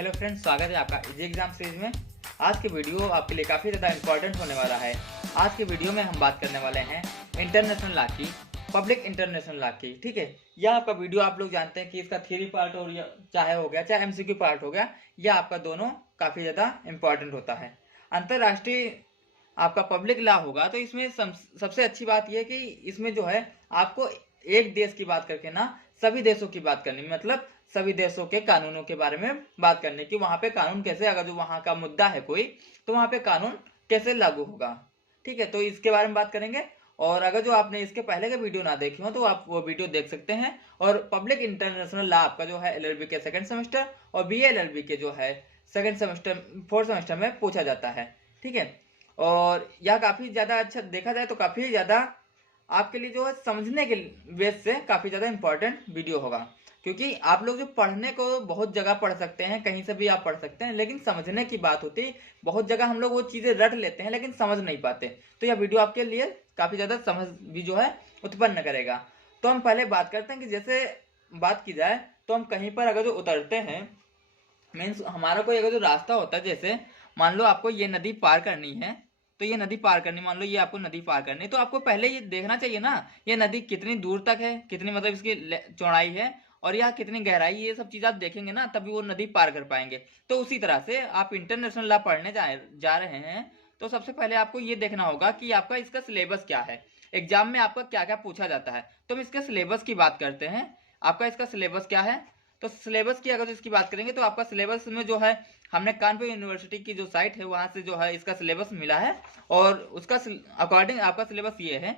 Hello friends, स्वागत है आपका इजी एग्जाम सीरीज में। आज के वीडियो आपके लिए काफ़ी ज़्यादा इंपॉर्टेंट होने वाला है। आज के वीडियो में हम बात करने वाले हैं इंटरनेशनल लॉ की, पब्लिक इंटरनेशनल लॉ की। ठीक है, यह आपका वीडियो आप लोग जानते हैं कि इसका थ्योरी पार्ट और चाहे हो गया चाहे एमसीक्यू पार्ट हो गया, यह आपका दोनों काफ़ी ज़्यादा इंपॉर्टेंट होता है। अंतर्राष्ट्रीय आपका पब्लिक लॉ होगा तो इसमें सबसे अच्छी बात यह है कि इसमें जो है आपको एक देश की बात करके ना सभी देशों की बात करनी, मतलब सभी देशों के कानूनों के बारे में बात करने की, वहां पे कानून कैसे, अगर जो वहां का मुद्दा है कोई तो वहां पे कानून कैसे लागू होगा। ठीक है, तो इसके बारे में बात करेंगे। और अगर जो आपने इसके पहले के वीडियो ना देखे हो तो आप वो वीडियो देख सकते हैं। और पब्लिक इंटरनेशनल लॉ आपका जो है एलएलबी के सेकंड सेमेस्टर और बीएलएलबी के जो है सेकंड सेमेस्टर फोर्थ सेमेस्टर में पूछा जाता है। ठीक है, और यह काफी ज्यादा अच्छा देखा जाए तो काफी ज्यादा आपके लिए जो है समझने के बेस से काफी ज्यादा इंपॉर्टेंट वीडियो होगा, क्योंकि आप लोग जो पढ़ने को बहुत जगह पढ़ सकते हैं, कहीं से भी आप पढ़ सकते हैं, लेकिन समझने की बात होती है बहुत जगह हम लोग वो चीजें रट लेते हैं लेकिन समझ नहीं पाते। तो यह वीडियो आपके लिए काफी ज्यादा समझ भी जो है उत्पन्न करेगा। तो हम पहले बात करते हैं कि जैसे बात की जाए तो हम कहीं पर अगर जो उतरते हैं, मीन्स हमारा कोई अगर जो रास्ता होता है, जैसे मान लो आपको ये नदी पार करनी है, तो ये नदी पार करनी, मान लो ये आपको नदी पार करनी, तो आपको पहले ये देखना चाहिए ना ये नदी कितनी दूर तक है, कितनी मतलब इसकी चौड़ाई है और यह कितनी गहराई, ये सब चीज आप देखेंगे ना तभी वो नदी पार कर पाएंगे। तो उसी तरह से आप इंटरनेशनल लॉ पढ़ने जा रहे हैं तो सबसे पहले आपको ये देखना होगा कि आपका इसका सिलेबस क्या है, एग्जाम में आपका क्या क्या पूछा जाता है। तो हम इसके सिलेबस की बात करते हैं। आपका इसका सिलेबस क्या है, तो सिलेबस की अगर इसकी बात करेंगे तो आपका सिलेबस में जो है हमने कानपुर यूनिवर्सिटी की जो साइट है वहां से जो है इसका सिलेबस मिला है। और उसका अकॉर्डिंग आपका सिलेबस ये है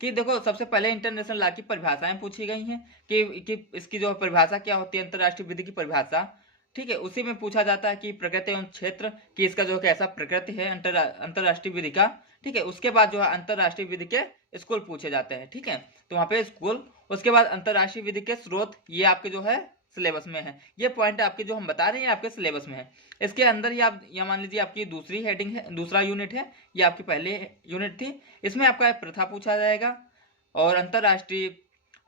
कि देखो, सबसे पहले इंटरनेशनल लॉ की परिभाषाएं पूछी गई हैं कि इसकी जो परिभाषा क्या होती है, अंतर्राष्ट्रीय विधि की परिभाषा। ठीक है, उसी में पूछा जाता है कि प्रकृति एवं क्षेत्र कि इसका जो है कैसा प्रकृति है अंतर्राष्ट्रीय विधि का। ठीक है, उसके बाद जो है अंतर्राष्ट्रीय विधि के स्कूल पूछे जाते हैं। ठीक है, तो वहां पे स्कूल, उसके बाद अंतर्राष्ट्रीय विधि के स्रोत, ये आपके जो है सिलेबस में है। ये पॉइंट आपके जो हम बता रहे हैं आपके सिलेबस में है। इसके अंदर ही आप या मान लीजिए आपकी दूसरी हेडिंग है, दूसरा यूनिट है, ये आपकी पहले यूनिट थी, इसमें आपका प्रथा पूछा जाएगा और अंतर्राष्ट्रीय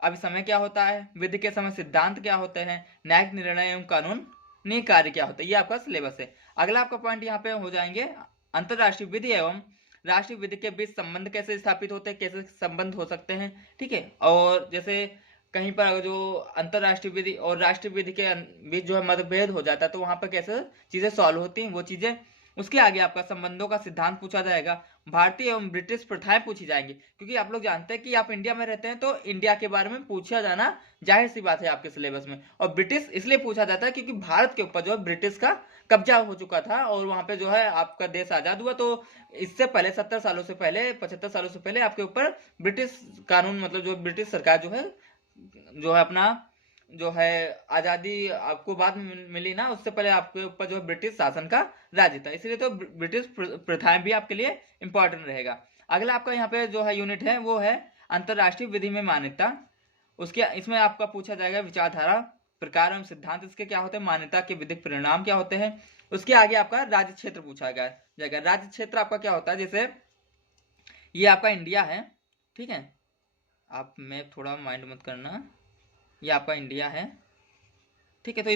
अभिसमय क्या होता है, विधि के समय सिद्धांत क्या होते हैं, न्यायिक निर्णय एवं कानूनी कार्य क्या होता है, ये आपका सिलेबस है। अगला आपका पॉइंट यहाँ पे हो जाएंगे अंतर्राष्ट्रीय विधि एवं राष्ट्रीय विधि के बीच संबंध कैसे स्थापित होते हैं, कैसे संबंध हो सकते हैं। ठीक है, और जैसे कहीं पर अगर जो अंतर्राष्ट्रीय विधि और राष्ट्रीय विधि के बीच जो है मतभेद हो जाता है तो वहां पर कैसे चीजें सॉल्व होती हैं वो चीजें। उसके आगे आपका संबंधों का सिद्धांत पूछा जाएगा। भारतीय एवं ब्रिटिश प्रथाएं पूछी जाएंगी, क्योंकि आप लोग जानते हैं कि आप इंडिया में रहते हैं तो इंडिया के बारे में पूछा जाना जाहिर सी बात है आपके सिलेबस में। और ब्रिटिश इसलिए पूछा जाता है क्योंकि भारत के ऊपर जो है ब्रिटिश का कब्जा हो चुका था और वहां पे जो है आपका देश आजाद हुआ, तो इससे पहले 70 सालों से पहले 75 सालों से पहले आपके ऊपर ब्रिटिश कानून, मतलब जो ब्रिटिश सरकार जो है अपना जो है आजादी आपको बाद में मिली ना, उससे पहले आपके ऊपर जो है ब्रिटिश शासन का राज्य था, इसलिए तो ब्रिटिश प्रथाएं भी आपके लिए इंपॉर्टेंट रहेगा। अगला आपका यहाँ पे जो है यूनिट है वो है अंतर्राष्ट्रीय विधि में मान्यता। उसके इसमें आपका पूछा जाएगा विचारधारा, प्रकार एवं सिद्धांत इसके क्या होते हैं, मान्यता के विधिक परिणाम क्या होते हैं। उसके आगे आपका राज्य क्षेत्र पूछा जाएगा। राज्य क्षेत्र आपका क्या होता है, जैसे ये आपका इंडिया है। ठीक है, आप में थोड़ा माइंड मत करना, ये आपका इंडिया है। ठीक है, तो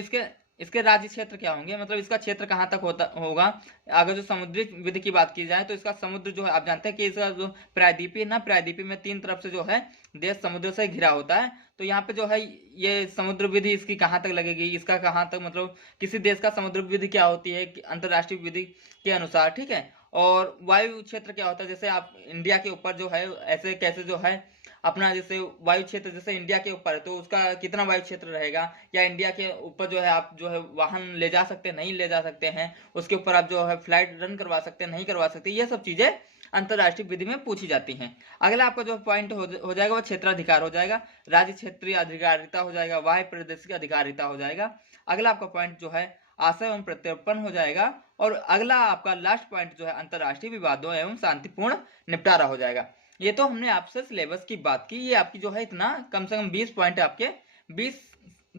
इसके राज्य क्षेत्र क्या होंगे, मतलब इसका क्षेत्र कहाँ तक होगा। अगर जो समुद्री विधि की बात की जाए तो इसका समुद्र जो है आप जानते हैं कि इसका जो प्रायद्वीपीय ना, प्रायद्वीपीय में 3 तरफ से जो है देश समुद्र से घिरा होता है। तो यहाँ पे जो है ये समुद्र विधि इसकी कहाँ तक लगेगी, इसका कहाँ तक, मतलब किसी देश का समुद्र विधि क्या होती है अंतर्राष्ट्रीय विधि के अनुसार। ठीक है, और वायु क्षेत्र क्या होता है, जैसे आप इंडिया के ऊपर जो है ऐसे कैसे जो है अपना, जैसे वायु क्षेत्र जैसे इंडिया के ऊपर है तो उसका कितना वायु क्षेत्र रहेगा, या इंडिया के ऊपर जो है आप जो है वाहन ले जा सकते हैं नहीं ले जा सकते हैं, उसके ऊपर आप जो है फ्लाइट रन करवा सकते हैं नहीं करवा सकते, ये सब चीजें अंतर्राष्ट्रीय विधि में पूछी जाती हैं। अगला आपका जो पॉइंट हो जाएगा वो क्षेत्राधिकार हो जाएगा, राज्य क्षेत्रीय अधिकारिता हो जाएगा, वाह्य प्रादेशिक अधिकारिता हो जाएगा। अगला आपका पॉइंट जो है आशय एवं प्रत्यर्पण हो जाएगा। और अगला आपका लास्ट पॉइंट जो है अंतर्राष्ट्रीय विवादों एवं शांतिपूर्ण निपटारा हो जाएगा। ये तो हमने आपसे सिलेबस की बात की, ये आपकी जो है इतना कम से कम 20 पॉइंट आपके 20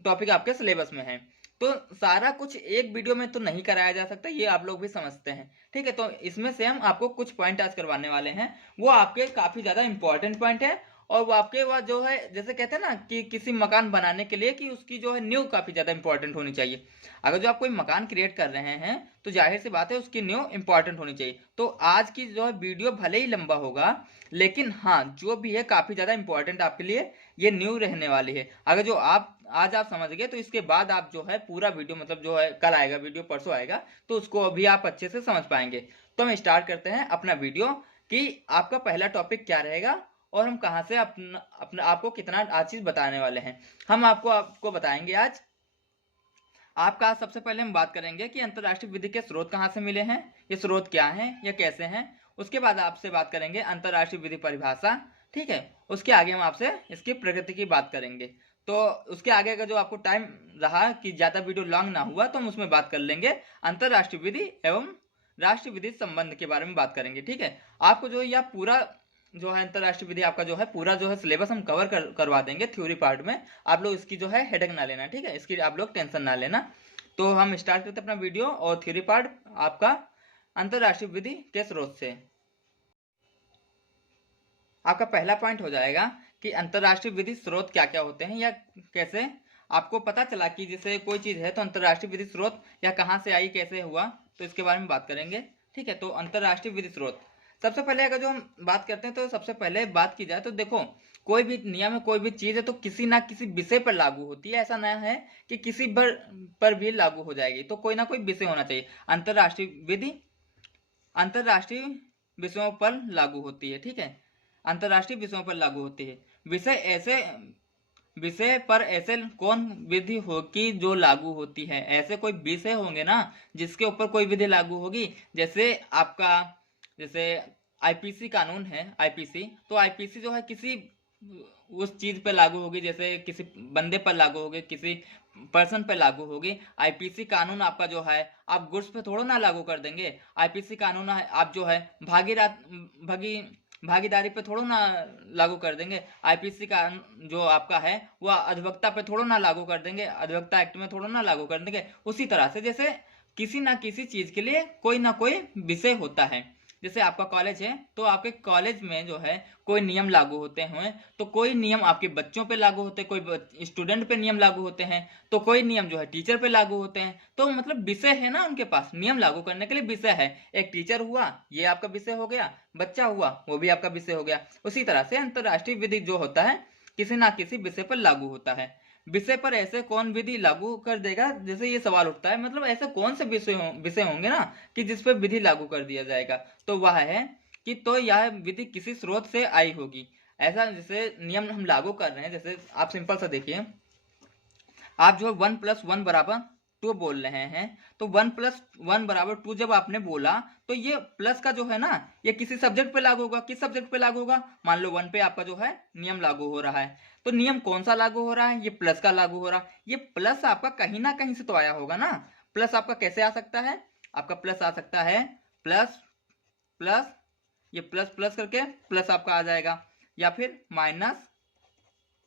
टॉपिक आपके सिलेबस में है। तो सारा कुछ एक वीडियो में तो नहीं कराया जा सकता, ये आप लोग भी समझते हैं। ठीक है, तो इसमें से हम आपको कुछ पॉइंट आज करवाने वाले हैं, वो आपके काफी ज्यादा इंपॉर्टेंट पॉइंट है और वो आपके वह जो है जैसे कहते हैं ना कि किसी मकान बनाने के लिए कि उसकी जो है नींव काफी ज्यादा इंपॉर्टेंट होनी चाहिए। अगर जो आप कोई मकान क्रिएट कर रहे हैं तो जाहिर सी बात है उसकी नींव इंपॉर्टेंट होनी चाहिए। तो आज की जो है वीडियो भले ही लंबा होगा, लेकिन हाँ जो भी है काफी ज्यादा इंपॉर्टेंट आपके लिए ये न्यू रहने वाली है। अगर जो आप आज आप समझ गए तो इसके बाद आप जो है पूरा वीडियो मतलब जो है कल आएगा वीडियो, परसों आएगा, तो उसको भी आप अच्छे से समझ पाएंगे। तो हम स्टार्ट करते हैं अपना वीडियो कि आपका पहला टॉपिक क्या रहेगा और हम कहाँ से अपना आपको कितना आज चीज बताने वाले हैं। हम आपको बताएंगे आज आपका सबसे पहले हम बात करेंगे कि अंतरराष्ट्रीय विधि के स्रोत कहाँ से मिले हैं, ये स्रोत क्या हैं या कैसे हैं। उसके बाद आपसे बात करेंगे अंतरराष्ट्रीय विधि परिभाषा, ठीक है। उसके आगे हम आपसे इसकी प्रकृति की बात करेंगे। तो उसके आगे का जो आपको टाइम रहा कि ज्यादा वीडियो लॉन्ग ना हुआ तो हम उसमें बात कर लेंगे अंतरराष्ट्रीय विधि एवं राष्ट्रीय विधि संबंध के बारे में बात करेंगे, ठीक है। आपको जो यह पूरा जो है अंतरराष्ट्रीय विधि आपका जो है पूरा जो है सिलेबस हम कवर करवा देंगे थ्योरी पार्ट में। आप लोग इसकी जो है हेडेक ना लेना, ठीक है, इसकी आप लोग टेंशन ना लेना। तो हम स्टार्ट करते हैं अपना वीडियो और थ्योरी पार्ट आपका अंतरराष्ट्रीय विधि के स्रोत से। आपका पहला पॉइंट हो जाएगा कि अंतरराष्ट्रीय विधि स्रोत क्या क्या होते हैं या कैसे आपको पता चला कि जैसे कोई चीज है तो अंतरराष्ट्रीय विधि स्रोत या कहाँ से आई कैसे हुआ, तो इसके बारे में बात करेंगे, ठीक है। तो अंतरराष्ट्रीय विधि स्रोत सबसे पहले अगर जो हम बात करते हैं तो सबसे पहले बात की जाए तो देखो कोई भी नियम है कोई भी चीज है तो किसी ना किसी विषय पर लागू होती है। ऐसा ना है कि किसी पर भी लागू हो जाएगी, तो कोई ना कोई विषय होना चाहिए। अंतरराष्ट्रीय विधि अंतरराष्ट्रीय विषयों पर लागू होती है, ठीक है, अंतरराष्ट्रीय विषयों पर लागू होती है। विषय पर ऐसे कौन विधि होगी जो लागू होती है, ऐसे कोई विषय होंगे ना जिसके ऊपर कोई विधि लागू होगी। जैसे आपका जैसे आईपीसी कानून है, आईपीसी, तो आईपीसी जो है किसी उस चीज पे लागू होगी, जैसे किसी बंदे पर लागू होगी, किसी पर्सन पे लागू होगी। आईपीसी कानून आपका जो है आप गुड्स पे थोड़ा ना लागू कर देंगे। आईपीसी कानून आप जो है भागीदारी पे थोड़ा ना लागू कर देंगे। आईपीसी का जो आपका है वह अधिवक्ता पे थोड़ा ना लागू कर देंगे, अधिवक्ता एक्ट में थोड़ा ना लागू कर देंगे। उसी तरह से जैसे किसी ना किसी चीज के लिए कोई ना कोई विषय होता है। जैसे आपका कॉलेज है तो आपके कॉलेज में जो है कोई नियम लागू होते हैं, तो कोई नियम आपके बच्चों पे लागू होते हैं, कोई स्टूडेंट पे नियम लागू होते हैं, तो कोई नियम जो है टीचर पे लागू होते हैं। तो मतलब विषय है ना, उनके पास नियम लागू करने के लिए विषय है। एक टीचर हुआ ये आपका विषय हो गया, बच्चा हुआ वो भी आपका विषय हो गया। उसी तरह से अंतरराष्ट्रीय विधि जो होता है किसी ना किसी विषय पर लागू होता है। विषय पर ऐसे कौन विधि लागू कर देगा, जैसे ये सवाल उठता है, मतलब ऐसे कौन से विषय होंगे ना कि जिस पर विधि लागू कर दिया जाएगा, तो वह है कि तो यह विधि किसी स्रोत से आई होगी। ऐसा जैसे नियम हम लागू कर रहे हैं, जैसे आप सिंपल सा देखिए, आप जो 1+1 बराबर 2 बोल रहे हैं, तो 1+1 बराबर 2 जब आपने बोला तो ये प्लस का जो है ना ये किसी सब्जेक्ट पे लागू होगा। किस सब्जेक्ट पे लागू होगा, मान लो 1 पे आपका जो है नियम लागू हो रहा है, तो नियम कौन सा लागू हो रहा है, ये प्लस का लागू हो रहा है। ये प्लस आपका कहीं ना कहीं से तो आया होगा ना। प्लस आपका कैसे आ सकता है, आपका प्लस आ सकता है प्लस प्लस, ये प्लस प्लस करके प्लस आपका आ जाएगा, या फिर माइनस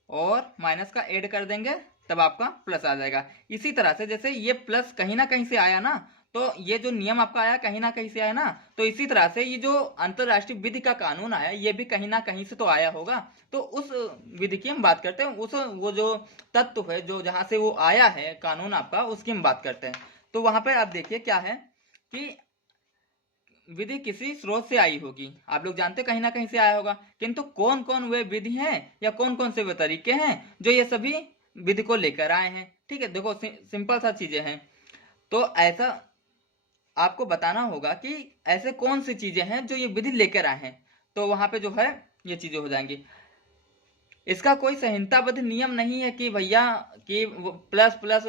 और माइनस का ऐड कर देंगे तब आपका प्लस आ जाएगा। इसी तरह से जैसे ये प्लस कहीं ना कहीं से आया ना, तो ये जो नियम आपका आया कहीं ना कहीं से आया ना, तो इसी तरह से ये जो अंतरराष्ट्रीय विधि का कानून आया ये भी कहीं ना कहीं से तो आया होगा। तो उस विधि की हम बात करते हैं, उस वो जो तत्व है जो जहां से वो आया है कानून आपका, उसकी हम बात करते हैं। तो वहां पर आप देखिए क्या है कि विधि किसी स्रोत से आई होगी, आप लोग जानते कहीं ना कहीं से आया होगा, किंतु कौन कौन वे विधि हैं या कौन कौन से वे तरीके हैं जो ये सभी विधि को लेकर आए हैं, ठीक है। देखो सिंपल सा चीजें हैं, तो ऐसा आपको बताना होगा कि ऐसे कौन सी चीजें हैं जो ये विधि लेकर आए हैं, तो वहां पे जो है ये चीजें हो जाएंगी। इसका कोई संहिताबद्ध नियम नहीं है कि भैया कि प्लस प्लस,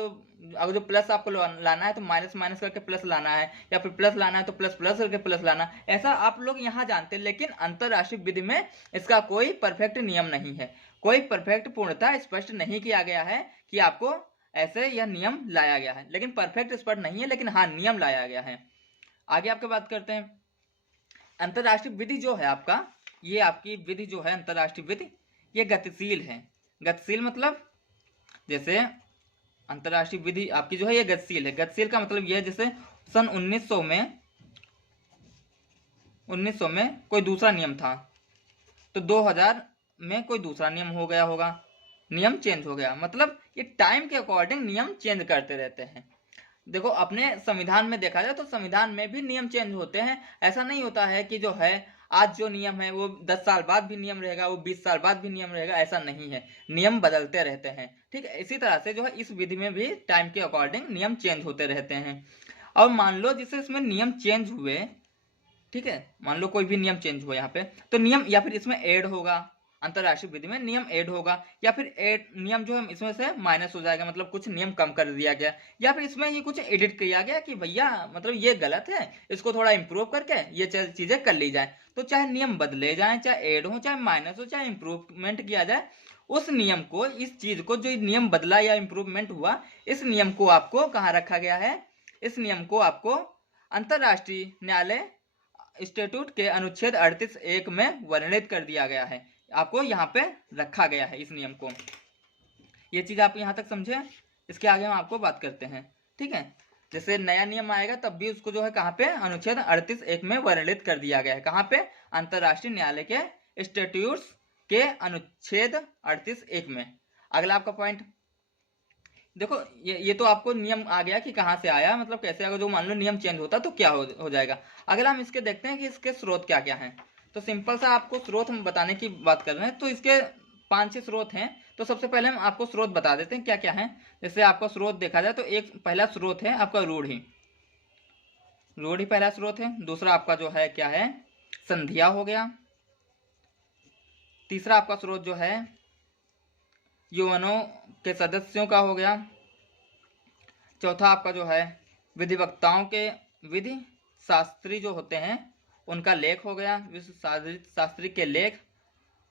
अगर जो प्लस आपको लाना है तो माइनस माइनस करके प्लस लाना है, या फिर प्लस लाना है तो प्लस प्लस करके प्लस लाना, ऐसा आप लोग यहाँ जानते हैं। लेकिन अंतरराष्ट्रीय विधि में इसका कोई परफेक्ट नियम नहीं है, कोई परफेक्ट पूर्णता स्पष्ट नहीं किया गया है कि आपको ऐसे यह नियम लाया गया है, लेकिन परफेक्ट स्पष्ट नहीं है, लेकिन हाँ नियम लाया गया है। आगे आपके बात करते हैं अंतरराष्ट्रीय विधि जो है आपका, ये आपकी विधि जो है अंतरराष्ट्रीय विधि ये गतिशील है। गतिशील मतलब जैसे अंतरराष्ट्रीय विधि आपकी जो है ये गतिशील है। गतिशील का मतलब यह है जैसे सन 1900 में कोई दूसरा नियम था, तो में कोई दूसरा नियम हो गया होगा, नियम चेंज हो गया। मतलब ये टाइम के अकॉर्डिंग नियम चेंज करते रहते हैं। देखो अपने संविधान में देखा जाए तो संविधान में भी नियम चेंज होते हैं। ऐसा नहीं होता है कि जो है आज जो नियम है वो 10 साल बाद भी नियम रहेगा, वो 20 साल बाद भी नियम रहेगा, ऐसा नहीं है। नियम बदलते रहते हैं, ठीक है। इसी तरह से जो है इस विधि में भी टाइम के अकॉर्डिंग नियम चेंज होते रहते हैं। और मान लो जैसे इसमें नियम चेंज हुए, ठीक है, मान लो कोई भी नियम चेंज हुआ यहाँ पे, तो नियम या फिर इसमें ऐड होगा, अंतरराष्ट्रीय विधि में नियम ऐड होगा, या फिर ऐड नियम जो है इसमें से माइनस हो जाएगा, मतलब कुछ नियम कम कर दिया गया, या फिर इसमें ही कुछ एडिट किया गया कि भैया मतलब ये गलत है, इसको थोड़ा इंप्रूव करके ये चीजें कर ली जाए। तो चाहे नियम बदले जाए, चाहे ऐड हो, चाहे माइनस हो, चाहे इंप्रूवमेंट किया जाए, उस नियम को, इस चीज को, जो नियम बदला या इंप्रूवमेंट हुआ, इस नियम को आपको कहाँ रखा गया है? इस नियम को आपको अंतरराष्ट्रीय न्यायालय स्टैट्यूट के अनुच्छेद 38(1) में वर्णित कर दिया गया है। आपको यहाँ पे रखा गया है इस नियम को। ये चीज आप यहाँ तक समझे। इसके आगे हम आपको बात करते हैं, ठीक है। जैसे नया नियम आएगा तब भी उसको जो है कहाँ पे अनुच्छेद 38(1) में वर्णित कर दिया गया है। कहाँ पे? अंतरराष्ट्रीय न्यायालय के स्टैट्यूट्स के अनुच्छेद 38(1) में। अगला आपका पॉइंट देखो, ये तो आपको नियम आ गया कि कहाँ से आया, मतलब कैसे, अगर जो मान लो नियम चेंज होता तो क्या हो जाएगा। अगला हम इसके देखते हैं कि इसके स्रोत क्या क्या हैं। तो सिंपल सा आपको स्रोत हम बताने की बात कर रहे हैं, तो इसके 5-6 स्रोत हैं। तो सबसे पहले हम आपको स्रोत बता देते हैं क्या क्या है। जैसे आपका स्रोत देखा जाए तो एक पहला स्रोत है आपका रूढ़ि। रूढ़ि पहला स्रोत है। दूसरा आपका जो है क्या है? संधिया हो गया। तीसरा आपका स्रोत जो है युवनों के सदस्यों का हो गया। चौथा आपका जो है विधिवक्ताओं के, विधि शास्त्री जो होते हैं उनका लेख हो गया, विश्व शास्त्री के लेख।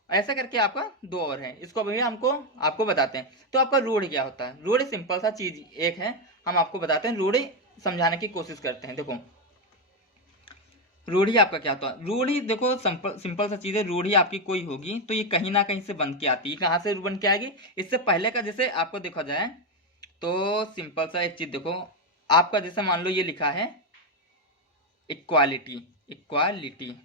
ऐसा करके आपका 2 और है, इसको भी हमको आपको बताते हैं। तो आपका रूढ़ि क्या होता है? रूढ़ि सिंपल सा चीज एक है, हम आपको बताते हैं। रूढ़ि समझाने की कोशिश करते हैं। देखो रूढ़ि आपका क्या होता है? रूढ़ि देखो सिंपल सा चीज है। रूढ़ि आपकी कोई होगी तो ये कहीं ना कहीं से बन के आती है। कहाँ से बन के आएगी? इससे पहले का जैसे आपको देखा जाए तो सिंपल सा एक चीज देखो, आपका जैसे मान लो ये लिखा है इक्वालिटी, इक्वालिटी,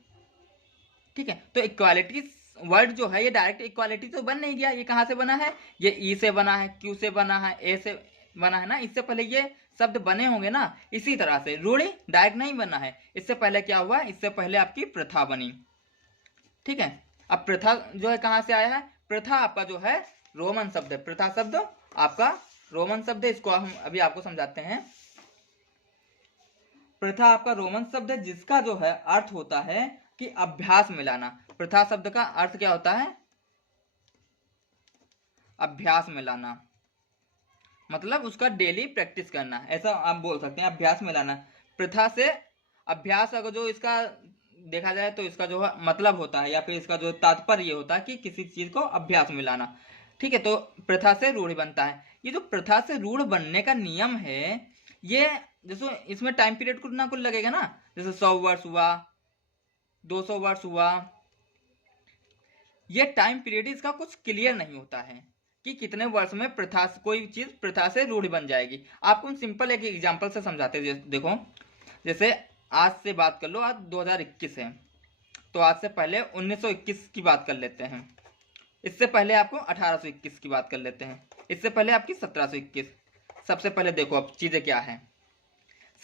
ठीक है। तो इक्वालिटी वर्ड जो है ये डायरेक्ट इक्वालिटी तो बन नहीं गया। ये कहाँ से बना है? ये ई से बना है, क्यू से बना है, ए से बना है ना। इससे पहले ये शब्द बने होंगे ना। इसी तरह से रूढ़ि डायरेक्ट नहीं बना है। इससे पहले क्या हुआ? इससे पहले आपकी प्रथा बनी, ठीक है। अब प्रथा जो है कहाँ से आया है? प्रथा आपका जो है रोमन शब्द है। प्रथा शब्द आपका रोमन शब्द है। इसको हम अभी आपको समझाते हैं। प्रथा आपका रोमन शब्द है जिसका जो है अर्थ होता है कि अभ्यास में लाना। प्रथा शब्द का अर्थ क्या होता है? अभ्यास में लाना, मतलब उसका डेली प्रैक्टिस करना, ऐसा आप बोल सकते हैं। अभ्यास में लाना, प्रथा से अभ्यास, अगर जो इसका देखा जाए तो इसका जो है मतलब होता है, या फिर इसका जो तात्पर्य होता है कि किसी चीज को अभ्यास में लाना, ठीक है। तो प्रथा से रूढ़ बनता है। ये जो प्रथा से रूढ़ बनने का नियम है, ये जैसे इसमें टाइम पीरियड कितना कुल लगेगा ना। जैसे 100 वर्ष हुआ, 200 वर्ष हुआ, ये टाइम पीरियड इसका कुछ क्लियर नहीं होता है कि कितने वर्ष में प्रथा, कोई चीज प्रथा से रूढ़ बन जाएगी। आपको हम सिंपल एक एग्जांपल से समझाते हैं। देखो जैसे आज से बात कर लो, आज 2021 है, तो आज से पहले 1921 की बात कर लेते हैं। इससे पहले आपको 1821 की बात कर लेते हैं। इससे पहले आपकी 1721। सबसे पहले देखो अब चीजें क्या है।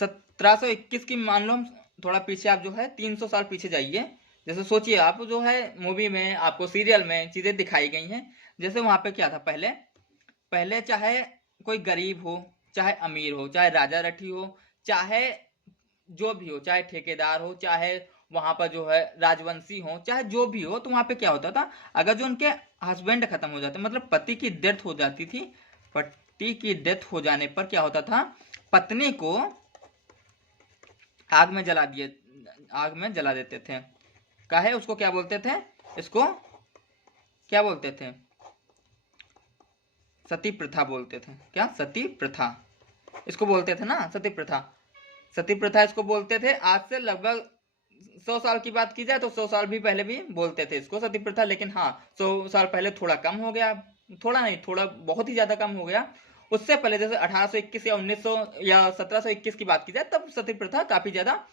1721 की मान लो, थोड़ा पीछे आप जो है 300 साल पीछे जाइए। जैसे सोचिए आप जो है मूवी में, आपको सीरियल में चीजें दिखाई गई हैं। जैसे वहां पे क्या था? पहले चाहे कोई गरीब हो, चाहे अमीर हो, चाहे राजा रठी हो, चाहे जो भी हो, चाहे ठेकेदार हो, चाहे वहां पर जो है राजवंशी हो, चाहे जो भी हो, तो वहां पे क्या होता था? अगर जो उनके हस्बैंड खत्म हो जाते, मतलब पति की डेथ हो जाती थी, पति की डेथ हो जाने पर क्या होता था? पत्नी को आग में जला देते थे। काहे? उसको क्या बोलते थे? इसको क्या बोलते थे? सती प्रथा बोलते थे। क्या? सती प्रथा इसको बोलते थे ना, सती प्रथा। सती प्रथा इसको बोलते थे। आज से लगभग 100 साल की बात की जाए तो 100 साल भी पहले भी बोलते थे इसको सती प्रथा। लेकिन हाँ, 100 साल पहले थोड़ा कम हो गया, थोड़ा नहीं, थोड़ा बहुत ही ज्यादा कम हो गया। उससे पहले जैसे 1821 या 1900 या 1721 की बात की जाए, तब सती प्रथा काफी ज्यादा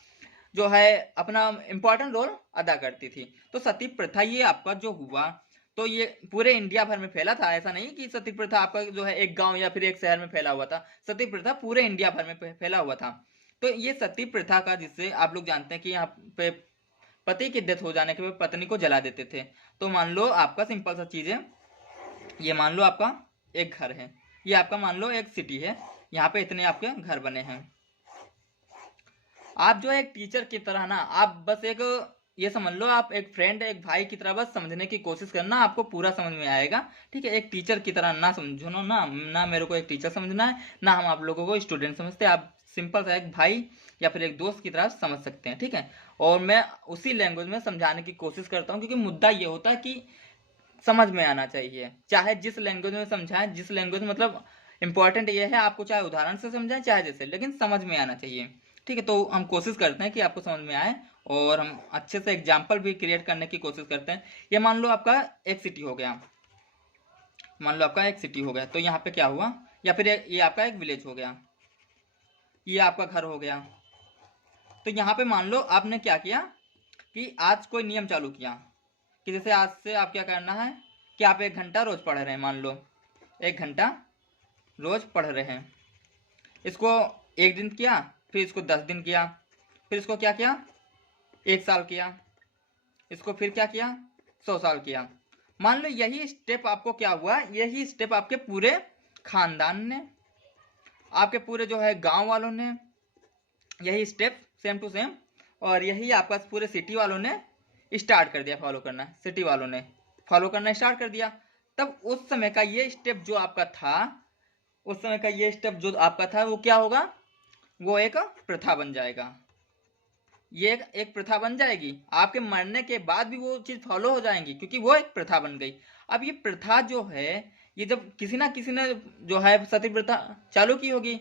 जो है अपना इंपॉर्टेंट रोल अदा करती थी। तो सती प्रथा ये आपका जो हुआ, तो ये पूरे इंडिया भर में फैला था। ऐसा नहीं कि सती प्रथा आपका जो है एक गांव या फिर एक शहर में फैला हुआ था, सती प्रथा पूरे इंडिया भर में फैला हुआ था। तो ये सती प्रथा का, जिससे आप लोग जानते हैं कि यहाँ पे पति की डेथ हो जाने के बाद पत्नी को जला देते थे। तो मान लो आपका सिंपल सा चीज है, ये मान लो आपका एक घर है, ये आपका मान लो एक सिटी है, यहाँ पे इतने आपके घर बने हैं। आप जो है एक टीचर की तरह ना, आप बस एक ये समझ लो, आप एक फ्रेंड एक भाई की तरह बस समझने की कोशिश करना, आपको पूरा समझ में आएगा। ठीक है, एक टीचर की तरह ना समझो ना मेरे को एक टीचर समझना है, ना हम आप लोगों को स्टूडेंट समझते हैं। आप सिंपल सा एक भाई या फिर एक दोस्त की तरह समझ सकते हैं। ठीक है, और मैं उसी लैंग्वेज में समझाने की कोशिश करता हूँ, क्योंकि मुद्दा ये होता है कि समझ में आना चाहिए, चाहे जिस लैंग्वेज में समझाएं, जिस लैंग्वेज मतलब इंपॉर्टेंट ये है आपको चाहे उदाहरण से समझाएं चाहे जैसे, लेकिन समझ में आना चाहिए। ठीक है, तो हम कोशिश करते हैं कि आपको समझ में आए, और हम अच्छे से एग्जाम्पल भी क्रिएट करने की कोशिश करते हैं। ये मान लो आपका एक सिटी हो गया, मान लो आपका एक सिटी हो गया, तो यहाँ पे क्या हुआ, या फिर ये आपका एक विलेज हो गया, ये आपका घर हो गया। तो यहाँ पे मान लो आपने क्या किया कि आज कोई नियम चालू किया कि जैसे आज से आप क्या करना है कि आप 1 घंटा रोज पढ़ रहे हैं, मान लो 1 घंटा रोज पढ़ रहे हैं। इसको 1 दिन किया, फिर इसको 10 दिन किया, फिर इसको क्या किया 1 साल किया, इसको फिर क्या किया 100 साल किया। मान लो यही स्टेप आपको क्या हुआ, यही स्टेप आपके पूरे खानदान ने, आपके पूरे जो है गांव वालों ने यही स्टेप सेम टू सेम, और यही आपका पूरे सिटी वालों ने स्टार्ट कर दिया फॉलो करना, सिटी वालों ने फॉलो करना स्टार्ट कर दिया। तब उस समय का ये स्टेप जो आपका था, उस समय का ये स्टेप जो आपका था वो क्या होगा, वो एक प्रथा बन जाएगा। ये एक प्रथा बन जाएगी, आपके मरने के बाद भी वो चीज फॉलो हो जाएंगी, क्योंकि वो एक प्रथा बन गई। अब ये प्रथा जो है, ये जब किसी ना किसी ने जो है सती प्रथा चालू की होगी,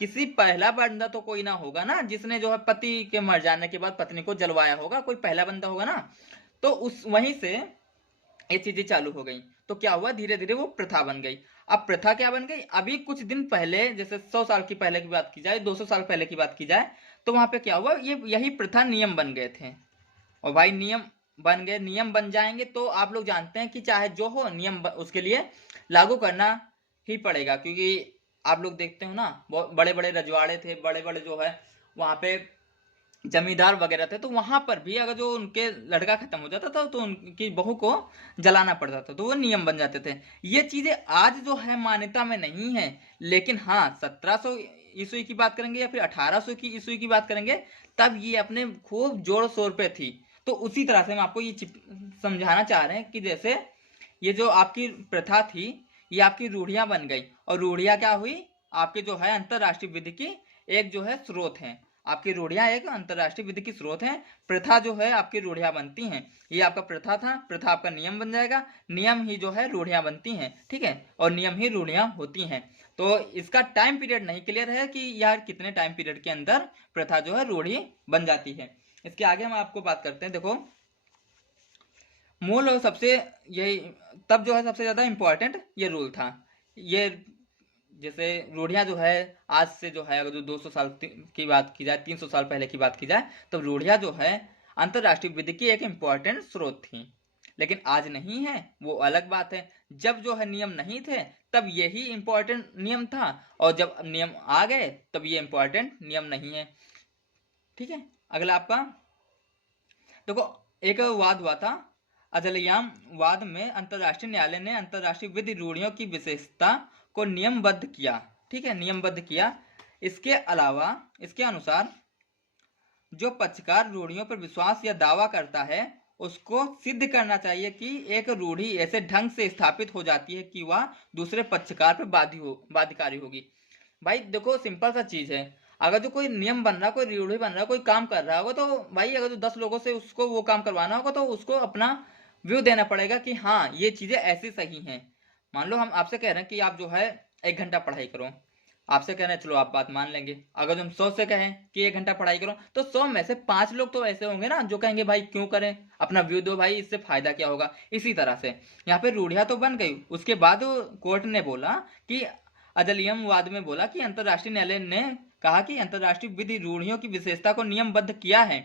किसी पहला बंदा तो कोई ना होगा ना जिसने जो है पति के मर जाने के बाद पत्नी को जलवाया होगा, कोई पहला बंदा होगा ना। तो उस वहीं से ये चीजें चालू हो गई। तो क्या हुआ, धीरे धीरे वो प्रथा बन गई। अब प्रथा क्या बन गई, अभी कुछ दिन पहले, जैसे 100 साल की पहले की बात की जाए, 200 साल पहले की बात की जाए, तो वहां पे क्या हुआ, ये यही प्रथा नियम बन गए थे। और भाई नियम बन गए, नियम बन जाएंगे तो आप लोग जानते हैं कि चाहे जो हो नियम उसके लिए लागू करना ही पड़ेगा। क्योंकि आप लोग देखते हो ना, बहुत बड़े बड़े रजवाड़े थे, बड़े बड़े जो है वहां पे जमींदार वगैरह थे, तो वहां पर भी अगर जो उनके लड़का खत्म हो जाता था तो उनकी बहू को जलाना पड़ता था, तो वो नियम बन जाते थे। ये चीजें आज जो है मान्यता में नहीं है, लेकिन हाँ 1700 ईस्वी की बात करेंगे या फिर 1800 की ईस्वी की बात करेंगे, तब ये अपने खूब जोर शोर पे थी। तो उसी तरह से हम आपको ये समझाना चाह रहे हैं कि जैसे ये जो आपकी प्रथा थी, ये आपकी रूढ़ियां बन गई, और रूढ़ियां क्या हुई, आपके जो है अंतरराष्ट्रीय विधि की एक जो है स्रोत है। आपकी रूढ़ियां एक अंतरराष्ट्रीय विधि की स्रोत है, प्रथा जो है आपकी रूढ़ियां बनती हैं। ये आपका प्रथा था, प्रथा आपका नियम बन जाएगा, नियम ही जो है रूढ़ियां बनती हैं। ठीक है, और नियम ही रूढ़ियां होती हैं। तो इसका टाइम पीरियड नहीं क्लियर है कि यार कितने टाइम पीरियड के अंदर प्रथा जो है रूढ़ी बन जाती है। इसके आगे हम आपको बात करते हैं। देखो मूल और सबसे यही तब जो है सबसे ज्यादा इंपॉर्टेंट ये रूल था। ये जैसे रूढ़ियां जो है आज से जो है अगर जो 200 साल की बात की जाए, 300 साल पहले की बात की जाए, तो रूढ़ियां जो है अंतरराष्ट्रीय विधि की एक इम्पॉर्टेंट स्रोत थी। लेकिन आज नहीं है, वो अलग बात है। जब जो है नियम नहीं थे तब यही इम्पोर्टेंट नियम था, और जब नियम आ गए तब ये इम्पोर्टेंट नियम नहीं है। ठीक है, अगला आपका देखो, एक वाद हुआ था अजलियाम वाद में। अंतरराष्ट्रीय न्यायालय ने अंतरराष्ट्रीय विधि रूढ़ियों की विशेषता को नियमबद्ध किया। ठीक है, नियमबद्ध किया। इसके अलावा इसके अनुसार जो पक्षकार रूढ़ियों पर विश्वास या दावा करता है उसको सिद्ध करना चाहिए कि एक रूढ़ी ऐसे ढंग से स्थापित हो जाती है कि वह दूसरे पक्षकार पर बाध्यकारी होगी। भाई देखो सिंपल सा चीज है, अगर जो कोई नियम बन रहा, कोई रूढ़ी बन रहा, कोई काम कर रहा होगा, तो भाई अगर जो 10 लोगों से उसको वो काम करवाना होगा तो उसको अपना व्यू देना पड़ेगा कि हाँ ये चीजें ऐसी सही हैं। मान लो हम आपसे कह रहे हैं कि आप जो है 1 घंटा पढ़ाई करो, आपसे कह रहे हैं चलो आप बात मान लेंगे। अगर हम 100 से कहें कि 1 घंटा पढ़ाई करो, तो 100 में से 5 लोग तो ऐसे होंगे ना जो कहेंगे भाई क्यों करें, अपना व्यू दो भाई, इससे फायदा क्या होगा। इसी तरह से यहाँ पे रूढ़ियां तो बन गई। उसके बाद कोर्ट ने बोला कि अजलियम वाद में बोला कि अंतरराष्ट्रीय न्यायालय ने कहा कि अंतरराष्ट्रीय विधि रूढ़ियों की विशेषता को नियमबद्ध किया है,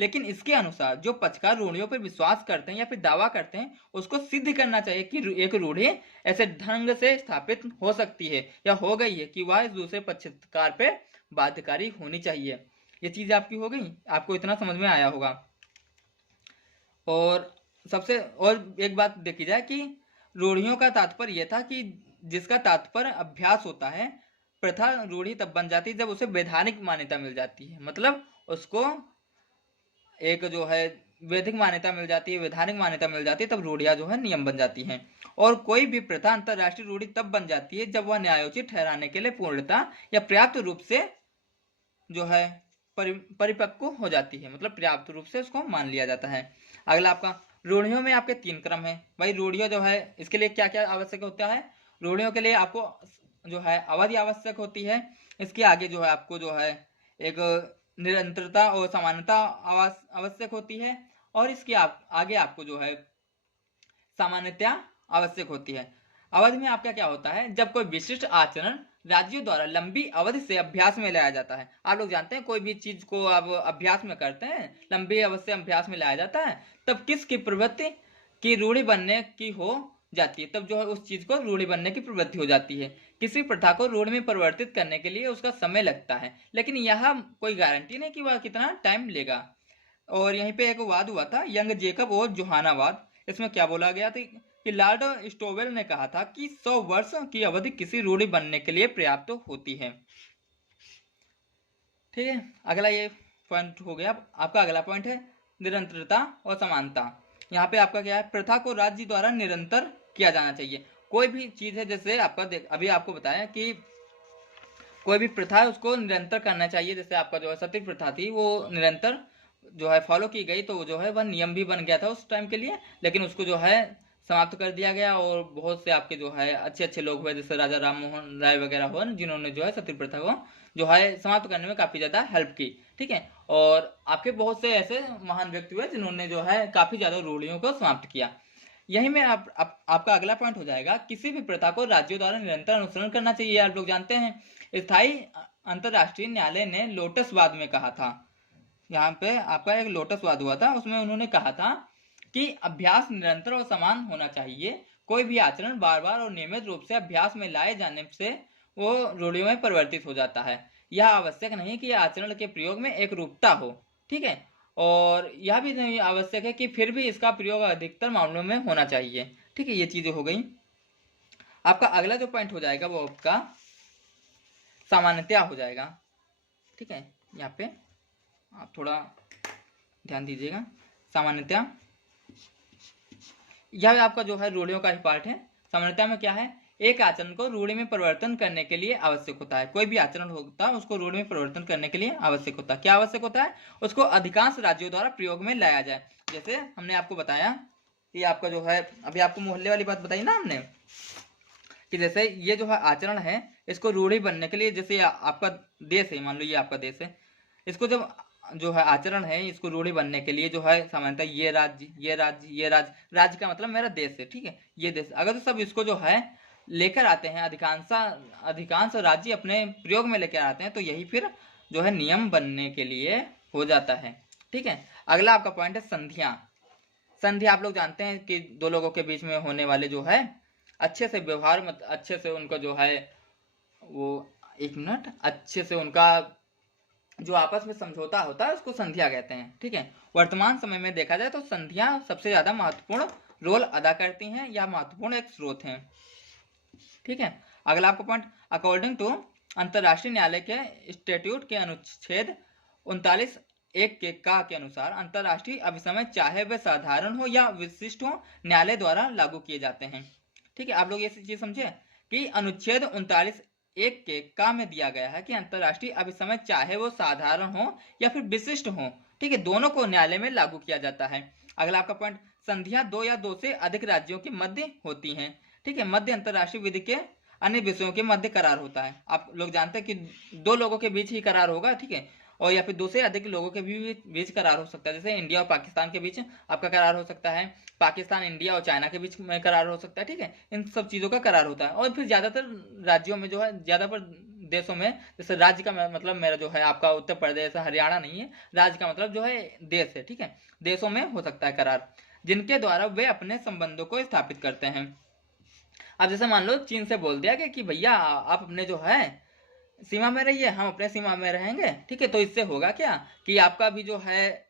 लेकिन इसके अनुसार जो पक्षकार रूढ़ियों पर विश्वास करते हैं या फिर दावा करते हैं, उसको सिद्ध करना चाहिए कि एक रूढ़ी ऐसे ढंग से स्थापित हो सकती है या हो गई है कि वह दूसरे पक्षकार पे बाध्यकारी होनी चाहिए। ये चीज आपकी हो गई, आपको इतना समझ में आया होगा। और और एक बात देखी जाए कि रूढ़ियों का तात्पर्य यह था कि जिसका तात्पर्य अभ्यास होता है, प्रथा रूढ़ी तब बन जाती है जब उसे वैधानिक मान्यता मिल जाती है, मतलब उसको एक जो है वैधिक मान्यता मिल जाती है, वैधानिक मान्यता मिल जाती है, तब रूढ़ियां जो है नियम बन जाती हैं। और कोई भी प्रथा अंतरराष्ट्रीय रूढ़ी तब बन जाती है जब वह न्यायोचित ठहराने के लिए पूर्णता या पर्याप्त रूप से जो है परिपक्व हो जाती है, मतलब पर्याप्त रूप से उसको मान लिया जाता है। अगला आपका रूढ़ियों में आपके 3 क्रम है भाई। रूढ़ियों जो है इसके लिए क्या क्या आवश्यक होता है? रूढ़ियों के लिए आपको जो है अवधि आवश्यक होती है, इसके आगे जो है आपको जो है एक निरंतरता और समानता आवश्यक होती है, और इसके आगे आपको जो है सामान्यता आवश्यक होती है। अवधि में आपका क्या होता है? जब कोई विशिष्ट आचरण राज्यों द्वारा लंबी अवधि से अभ्यास में लाया जाता है। आप लोग जानते हैं कोई भी चीज को आप अभ्यास में करते हैं, लंबी अवधि से अभ्यास में लाया जाता है, तब किसकी प्रवृत्ति की रूढ़ी बनने की हो जाती है, तब जो है उस चीज को रूढ़ी बनने की प्रवृत्ति हो जाती है। किसी प्रथा को रूढ़ी में परिवर्तित करने के लिए उसका समय लगता है, लेकिन यह कोई गारंटी नहीं कि वह कितना टाइम लेगा। और यहीं पे एक वाद हुआ था, यंग जेकब और जोहाना वाद। इसमें क्या बोला गया था कि लॉर्ड स्टोवेल ने कहा था कि 100 वर्ष की अवधि किसी रूढ़ी बनने के लिए पर्याप्त होती है। ठीक है, अगला ये पॉइंट हो गया। आपका अगला पॉइंट है निरंतरता और समानता। यहाँ पे आपका क्या है? प्रथा को राज्य द्वारा निरंतर किया जाना चाहिए। कोई भी चीज है, जैसे आपका अभी आपको बताया कि कोई भी प्रथा है उसको निरंतर करना चाहिए। जैसे आपका जो है सती प्रथा थी, वो निरंतर जो है फॉलो की गई, तो जो है वह नियम भी बन गया था उस टाइम के लिए, लेकिन उसको जो है समाप्त कर दिया गया। और बहुत से आपके जो है अच्छे अच्छे लोग हुए, जैसे राजा राम मोहन राय वगैरह हुए, जिन्होंने जो है सती प्रथा को जो है समाप्त करने में काफी ज्यादा हेल्प की। ठीक है, और आपके बहुत से ऐसे महान व्यक्ति हुए जिन्होंने जो है काफी ज्यादा रूढ़ियों को समाप्त किया। यही में आपका अगला पॉइंट हो जाएगा, किसी भी प्रथा को राज्यों द्वारा निरंतर अनुसरण करना चाहिए। आप लोग जानते हैं स्थायी अंतरराष्ट्रीय न्यायालय ने लोटसवाद में कहा था, यहाँ पे आपका एक लोटसवाद हुआ था, उसमें उन्होंने कहा था कि अभ्यास निरंतर और समान होना चाहिए। कोई भी आचरण बार बार और नियमित रूप से अभ्यास में लाए जाने से वो रूढ़ियों में परिवर्तित हो जाता है। यह आवश्यक नहीं कि आचरण के प्रयोग में एक रूपता हो। ठीक है, और यह भी नहीं आवश्यक है कि फिर भी इसका प्रयोग अधिकतर मामलों में होना चाहिए। ठीक है, ये चीजें हो गई। आपका अगला जो पॉइंट हो जाएगा वो आपका सामान्यता हो जाएगा। ठीक है, यहाँ पे आप थोड़ा ध्यान दीजिएगा। सामान्यता यह आपका जो है रूढ़ियों का ही पार्ट है। सामान्यता में क्या है? एक आचरण को रूढ़ी में परिवर्तन करने के लिए आवश्यक होता है। कोई भी आचरण होता है उसको रूढ़ी में परिवर्तन करने के लिए आवश्यक होता है। क्या आवश्यक होता है? उसको अधिकांश राज्यों द्वारा प्रयोग में लाया जाए। जैसे हमने आपको बताया कि आपका जो है अभी आपको मोहल्ले वाली बात बताई ना हमने, कि जैसे ये जो है आचरण है इसको रूढ़ी बनने के लिए, जैसे आपका देश है, मान लो ये आपका देश है, इसको जब जो है आचरण है इसको रूढ़ी बनने के लिए जो है सामान्यतः ये राज्य ये राज्य ये राज्य, राज्य का मतलब मेरा देश है। ठीक है, ये देश अगर तो सब इसको जो है लेकर आते हैं, अधिकांश राज्य अपने प्रयोग में लेकर आते हैं, तो यही फिर जो है नियम बनने के लिए हो जाता है। ठीक है, अगला आपका पॉइंट है संधियां। संधि आप लोग जानते हैं कि दो लोगों के बीच में होने वाले जो है अच्छे से व्यवहार, मतलब अच्छे से उनका जो है वो एक मिनट अच्छे से उनका जो आपस में समझौता होता है उसको संधिया कहते हैं। ठीक है, वर्तमान समय में देखा जाए तो संधियां सबसे ज्यादा महत्वपूर्ण रोल अदा करती हैं या महत्वपूर्ण एक स्रोत हैं। ठीक है, अगला आपका पॉइंट, अकॉर्डिंग टू अंतरराष्ट्रीय न्यायालय के स्टैट्यूट के अनुच्छेद 39(1) के अनुसार अंतरराष्ट्रीय अभिसमय चाहे वे साधारण हो या विशिष्ट हो, न्यायालय द्वारा लागू किए जाते हैं। ठीक है, आप लोग ये चीज समझे कि अनुच्छेद 39(1) के में दिया गया है कि अंतरराष्ट्रीय अभिसमय चाहे वो साधारण हो या फिर विशिष्ट हो, ठीक है, दोनों को न्यायालय में लागू किया जाता है। अगला आपका पॉइंट, संधियां 2 या 2 से अधिक राज्यों के मध्य होती हैं। ठीक है, मध्य अंतरराष्ट्रीय विधि के अन्य विषयों के मध्य करार होता है। आप लोग जानते हैं कि 2 लोगों के बीच ही करार होगा। ठीक है, और या फिर 2 से अधिक लोगों के बीच करार हो सकता है। जैसे इंडिया और पाकिस्तान के बीच आपका करार हो सकता है, पाकिस्तान इंडिया और चाइना के बीच में करार हो सकता है। ठीक है, इन सब चीजों का करार होता है। और फिर ज्यादातर राज्यों में जो है, ज्यादा पर देशों में, जैसे राज्य का मतलब मेरा जो है आपका उत्तर प्रदेश हरियाणा नहीं है, राज्य का मतलब जो है देश है, ठीक है, देशों में हो सकता है करार, जिनके द्वारा वे अपने संबंधों को स्थापित करते हैं। अब जैसे मान लो चीन से बोल दिया कि भैया आप अपने जो है सीमा में रहिए, हम अपने सीमा में रहेंगे, ठीक है, तो इससे होगा क्या कि आपका भी जो है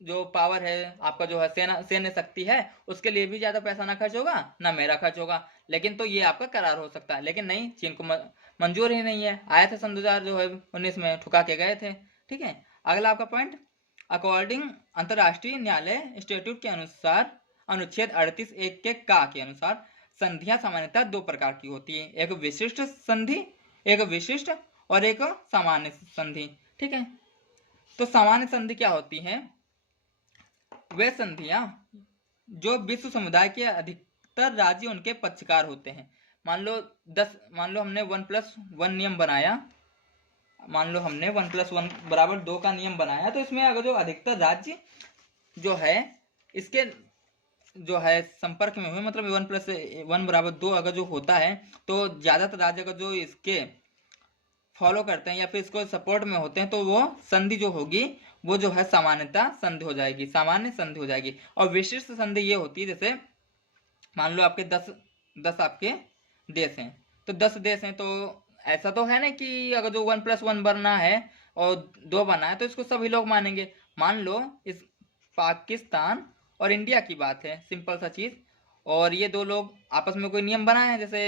जो पावर है, आपका जो है सेना सैन्य शक्ति है, उसके लिए भी ज्यादा पैसा ना खर्च होगा ना मेरा खर्च होगा, लेकिन तो ये आपका करार हो सकता है, लेकिन नहीं, चीन को मंजूर ही नहीं है, आए थे सन 2019 में ठुका के गए थे, ठीक है। अगला आपका पॉइंट, अकॉर्डिंग अंतरराष्ट्रीय न्यायालय स्टैट्यूट के अनुसार अनुच्छेद 38(1) के का के अनुसार संधियां सामान्यतः दो प्रकार की होती है, एक विशिष्ट संधि, एक विशिष्ट और एक सामान्य संधि, ठीक है। तो सामान्य संधि क्या होती है, वे संधियां जो विश्व समुदाय के अधिकतर राज्य उनके पक्षकार होते हैं। मान लो हमने 1+1 नियम बनाया, मान लो हमने 1+1 बराबर 2 का नियम बनाया, तो इसमें अगर जो अधिकतर राज्य जो है इसके जो है संपर्क में हुए, मतलब 1+1 बराबर 2 अगर जो होता है, तो ज्यादातर राज्य अगर जो इसके फॉलो करते हैं या फिर इसको सपोर्ट में होते हैं, तो वो संधि जो होगी वो जो है सामान्यता संधि हो जाएगी, सामान्य संधि हो जाएगी। और विशिष्ट संधि ये होती है, जैसे मान लो आपके 10 आपके देश हैं, तो 10 देश हैं, तो ऐसा तो है ना कि अगर जो 1+1 बनना है और 2 बना है तो इसको सभी लोग मानेंगे। मान लो इस पाकिस्तान और इंडिया की बात है, सिंपल सा चीज, और ये दो लोग आपस में कोई नियम बनाए हैं, जैसे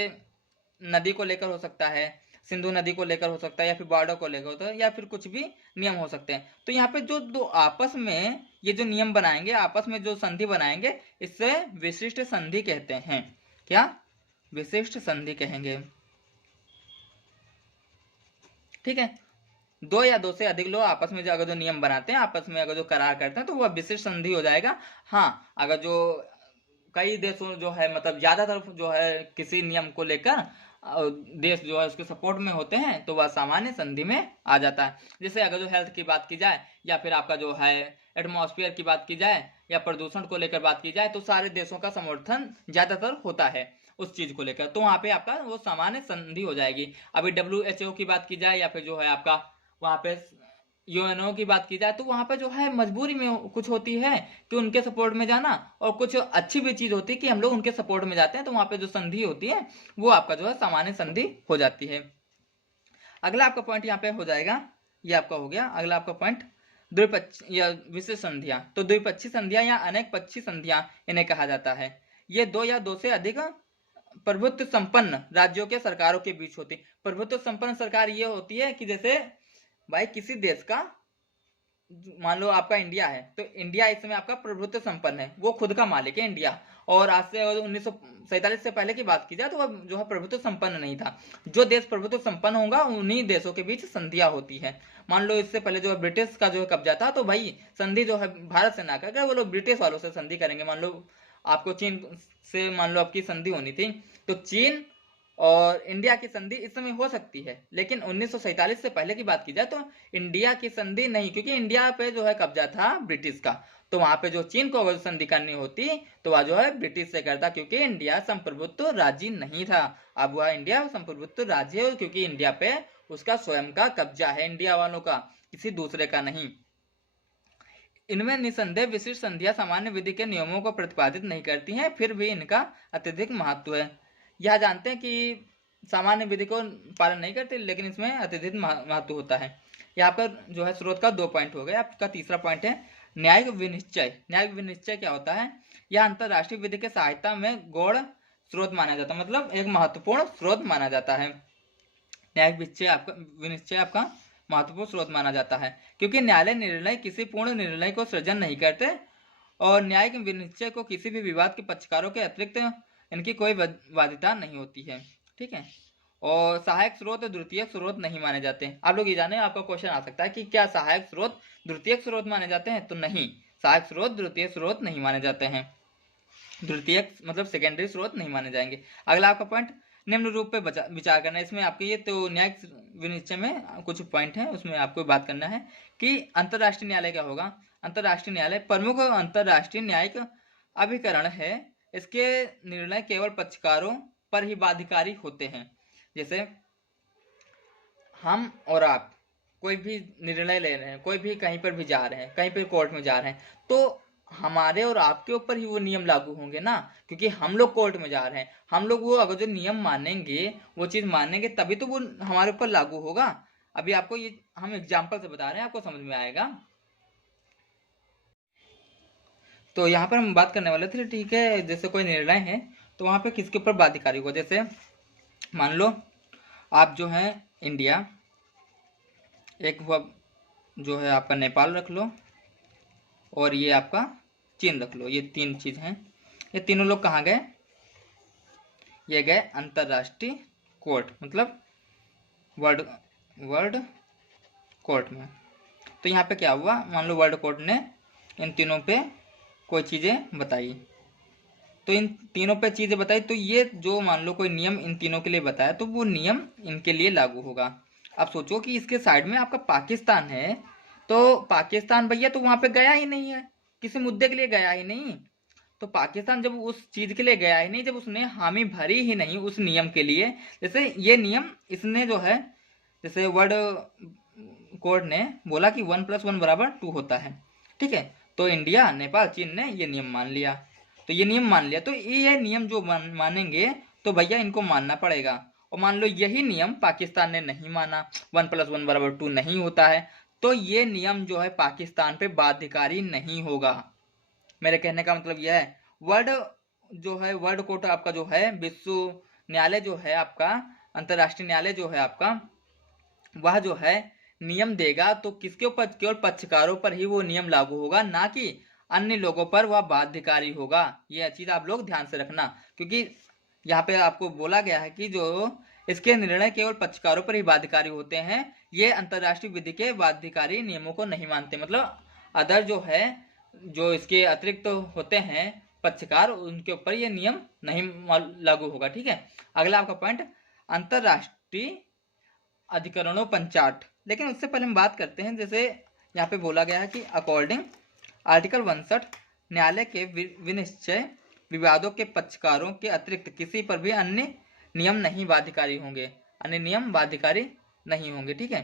नदी को लेकर हो सकता है, सिंधु नदी को लेकर हो सकता है, या फिर बॉर्डर को लेकर होता है, या फिर कुछ भी नियम हो सकते हैं। तो यहाँ पे जो दो आपस में ये जो नियम बनाएंगे, आपस में जो संधि बनाएंगे, इससे विशिष्ट संधि कहते हैं। क्या विशिष्ट संधि कहेंगे, ठीक है। दो या दो से अधिक लोग आपस में जो अगर जो नियम बनाते हैं, आपस में अगर जो करार करते हैं, तो वह विशिष्ट संधि हो जाएगा। हाँ, अगर जो कई देशों जो है मतलब ज्यादातर जो है किसी नियम को लेकर देश जो है उसके सपोर्ट में होते हैं, तो वह सामान्य संधि में आ जाता है। जैसे अगर जो हेल्थ की बात की जाए, या फिर आपका जो है एटमॉस्फेयर की बात की जाए, या प्रदूषण को लेकर बात की जाए, तो सारे देशों का समर्थन ज्यादातर होता है उस चीज को लेकर, तो वहां पे आपका वो सामान्य संधि हो जाएगी। अभी WHO की बात की जाए, या फिर जो है आपका वहां पे UNO की बात की जाए, तो वहां पे जो है मजबूरी में कुछ होती है कि उनके सपोर्ट में जाना, और कुछ अच्छी भी चीज होती है कि हम लोग उनके सपोर्ट में जाते हैं, तो वहां पे जो संधि होती है वो आपका जो है सामान्य संधि हो जाती है। अगला आपका पॉइंट यहाँ पे हो जाएगा, ये आपका हो गया। अगला आपका पॉइंट द्विपक्षीय या विशेष संधियां, तो द्विपक्षीय संधियां या अनेक पक्षीय संधियां इन्हें कहा जाता है। ये दो या दो से अधिक प्रभुत्व संपन्न राज्यों के सरकारों के बीच होती है। प्रभुत्व संपन्न सरकार ये होती है कि जैसे भाई किसी देश का, मान लो आपका इंडिया है, तो इंडिया इस समय आपका प्रभुत्व संपन्न है, वो खुद का मालिक है इंडिया, और आज से 1947 से पहले की बात की जाए तो वह जो है प्रभुत्व संपन्न नहीं था। जो देश प्रभुत्व संपन्न होगा उन्हीं देशों के बीच संधियां होती है। मान लो इससे पहले जो ब्रिटिश का जो कब्जा था, तो भाई संधि जो है भारत से ना करके वो लोग ब्रिटिश वालों से संधि करेंगे। मान लो आपको चीन से मान लो आपकी संधि होनी थी, तो चीन और इंडिया की संधि इस समय हो सकती है, लेकिन 1947 से पहले की बात की जाए तो इंडिया की संधि नहीं, क्योंकि इंडिया पे जो है कब्जा था ब्रिटिश का, तो वहां पे जो चीन को अगर संधि करनी होती तो वह जो है ब्रिटिश से करता, क्योंकि इंडिया संप्रभुत्व राज्य नहीं था। अब वह इंडिया संप्रभुत्व राज्य है, क्योंकि इंडिया पे उसका स्वयं का कब्जा है, इंडिया वालों का, किसी दूसरे का नहीं। इनमें निसंदेह विशिष्ट संधियां सामान्य विधि के नियमों को प्रतिपादित नहीं करती हैं, फिर भी इनका अत्यधिक महत्व है। यह जानते हैं कि सामान्य विधि को पालन नहीं करते, लेकिन इसमें अत्यधिक महत्व होता है। यह आपका जो है स्रोत का 2 पॉइंट हो गया। आपका तीसरा पॉइंट है न्यायिक विनिश्चय। न्यायिक विनिश्चय क्या होता है, यह अंतरराष्ट्रीय विधि के सहायता में गौड़ स्रोत माना जाता है, मतलब एक महत्वपूर्ण स्रोत माना जाता है। न्यायिक विनिश्चय आपका महत्वपूर्ण स्रोत माना जाता है, क्योंकि न्यायालय निर्णय किसी पूर्ण निर्णय को सृजन नहीं करते, और न्यायिक विनिश्चय को किसी भी विवाद के पक्षकारों के अतिरिक्त इनकी कोई वादिता नहीं होती है, ठीक है। और सहायक स्रोत द्वितीयक स्रोत नहीं माने जाते। आप लोग ये जाने, आपका क्वेश्चन आ सकता है कि क्या सहायक स्रोत द्वितीयक स्रोत माने जाते हैं, तो नहीं, सहायक स्रोत द्वितीयक स्रोत नहीं माने जाते हैं, द्वितीयक मतलब सेकेंडरी स्रोत नहीं माने जाएंगे। अगला आपका पॉइंट निम्न रूप पे विचार करना है। इसमें आपके ये तो न्यायिक विनिश्चय में कुछ पॉइंट है, उसमें आपको बात करना है कि अंतरराष्ट्रीय न्यायालय क्या होगा। अंतरराष्ट्रीय न्यायालय प्रमुख अंतरराष्ट्रीय न्यायिक अभिकरण है, इसके निर्णय केवल पक्षकारों पर ही बाध्यकारी होते हैं। जैसे हम और आप कोई भी निर्णय ले रहे हैं, कोई भी कहीं पर भी जा रहे हैं, कहीं पर कोर्ट में जा रहे हैं, तो हमारे और आपके ऊपर ही वो नियम लागू होंगे ना, क्योंकि हम लोग कोर्ट में जा रहे हैं। हम लोग वो अगर जो नियम मानेंगे, वो चीज मानेंगे, तभी तो वो हमारे ऊपर लागू होगा। अभी आपको ये हम एग्जाम्पल से बता रहे हैं, आपको समझ में आएगा। तो यहाँ पर हम बात करने वाले थे, ठीक है, जैसे कोई निर्णय है तो वहां पे किसके ऊपर बाध्यकारी होगा। जैसे मान लो आप जो है इंडिया, एक हुआ जो है आपका नेपाल रख लो, और ये आपका चीन रख लो। ये तीन चीज हैं। ये तीनों लोग कहाँ गए? ये गए अंतरराष्ट्रीय कोर्ट, मतलब वर्ल्ड वर्ल्ड कोर्ट में। तो यहाँ पे क्या हुआ, मान लो वर्ल्ड कोर्ट ने इन तीनों पे कोई चीजें बताई, तो इन तीनों पे चीजें बताई, तो ये जो मान लो कोई नियम इन तीनों के लिए बताया, तो वो नियम इनके लिए लागू होगा। अब सोचो कि इसके साइड में आपका पाकिस्तान है, तो पाकिस्तान भैया तो वहां पे गया ही नहीं है, किसी मुद्दे के लिए गया ही नहीं। तो पाकिस्तान जब उस चीज के लिए गया ही नहीं, जब उसने हामी भरी ही नहीं उस नियम के लिए, जैसे ये नियम इसने जो है, जैसे वर्ल्ड कोर्ट ने बोला कि 1+1 = 2 होता है, ठीक है, तो इंडिया, नेपाल, चीन ने ये नियम मान लिया। तो ये नियम मान लिया, तो ये नियम जो मानेंगे तो भैया इनको मानना पड़ेगा। और मान लो यही नियम पाकिस्तान ने नहीं माना, 1+1 = 2 नहीं होता है, तो ये नियम जो है पाकिस्तान पे बाध्यकारी नहीं होगा। मेरे कहने का मतलब यह है, वर्ल्ड जो है वर्ल्ड कोर्ट आपका जो है, विश्व न्यायालय जो है आपका, अंतरराष्ट्रीय न्यायालय जो है आपका, वह जो है नियम देगा तो किसके ऊपर? केवल पक्षकारों पर ही वो नियम लागू होगा, ना कि अन्य लोगों पर वह बाध्यकारी होगा। यह चीज आप लोग ध्यान से रखना, क्योंकि यहाँ पे आपको बोला गया है कि जो इसके निर्णय केवल पक्षकारों पर ही बाध्यकारी होते हैं, ये अंतरराष्ट्रीय विधि के बाध्यकारी नियमों को नहीं मानते। मतलब अदर जो है, जो इसके अतिरिक्त तो होते हैं पक्षकार, उनके ऊपर ये नियम नहीं लागू होगा। ठीक है, अगला आपका पॉइंट, अंतरराष्ट्रीय अधिकरणों पंचाट। लेकिन उससे पहले हम बात करते हैं, जैसे यहाँ पे बोला गया है कि अकॉर्डिंग आर्टिकल 61, न्यायालय के विनिश्चय विवादों के पक्षकारों के अतिरिक्त किसी पर भी अन्य नियम नहीं बाध्यकारी होंगे, अन्य नियम बाध्यकारी नहीं होंगे। ठीक है,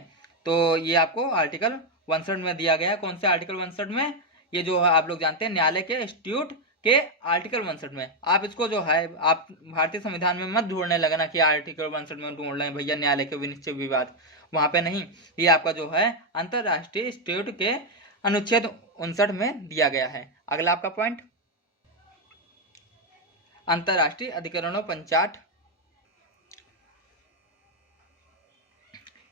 तो ये आपको आर्टिकल 61 में दिया गया है। कौन से आर्टिकल 61 में? ये जो है आप लोग जानते हैं न्यायालय के स्ट्यूट के आर्टिकल 61 में। आप इसको जो है, आप भारतीय संविधान में मत ढूंढने लगना कि आर्टिकल 61 में ढूंढ रहे हैं भैया न्यायालय के विनिश्चय विवाद, वहां पे नहीं। ये आपका जो है अंतरराष्ट्रीय स्ट्यूट के अनुच्छेद 59 में दिया गया है। अगला आपका पॉइंट, अंतरराष्ट्रीय अधिकरणों पंचाट।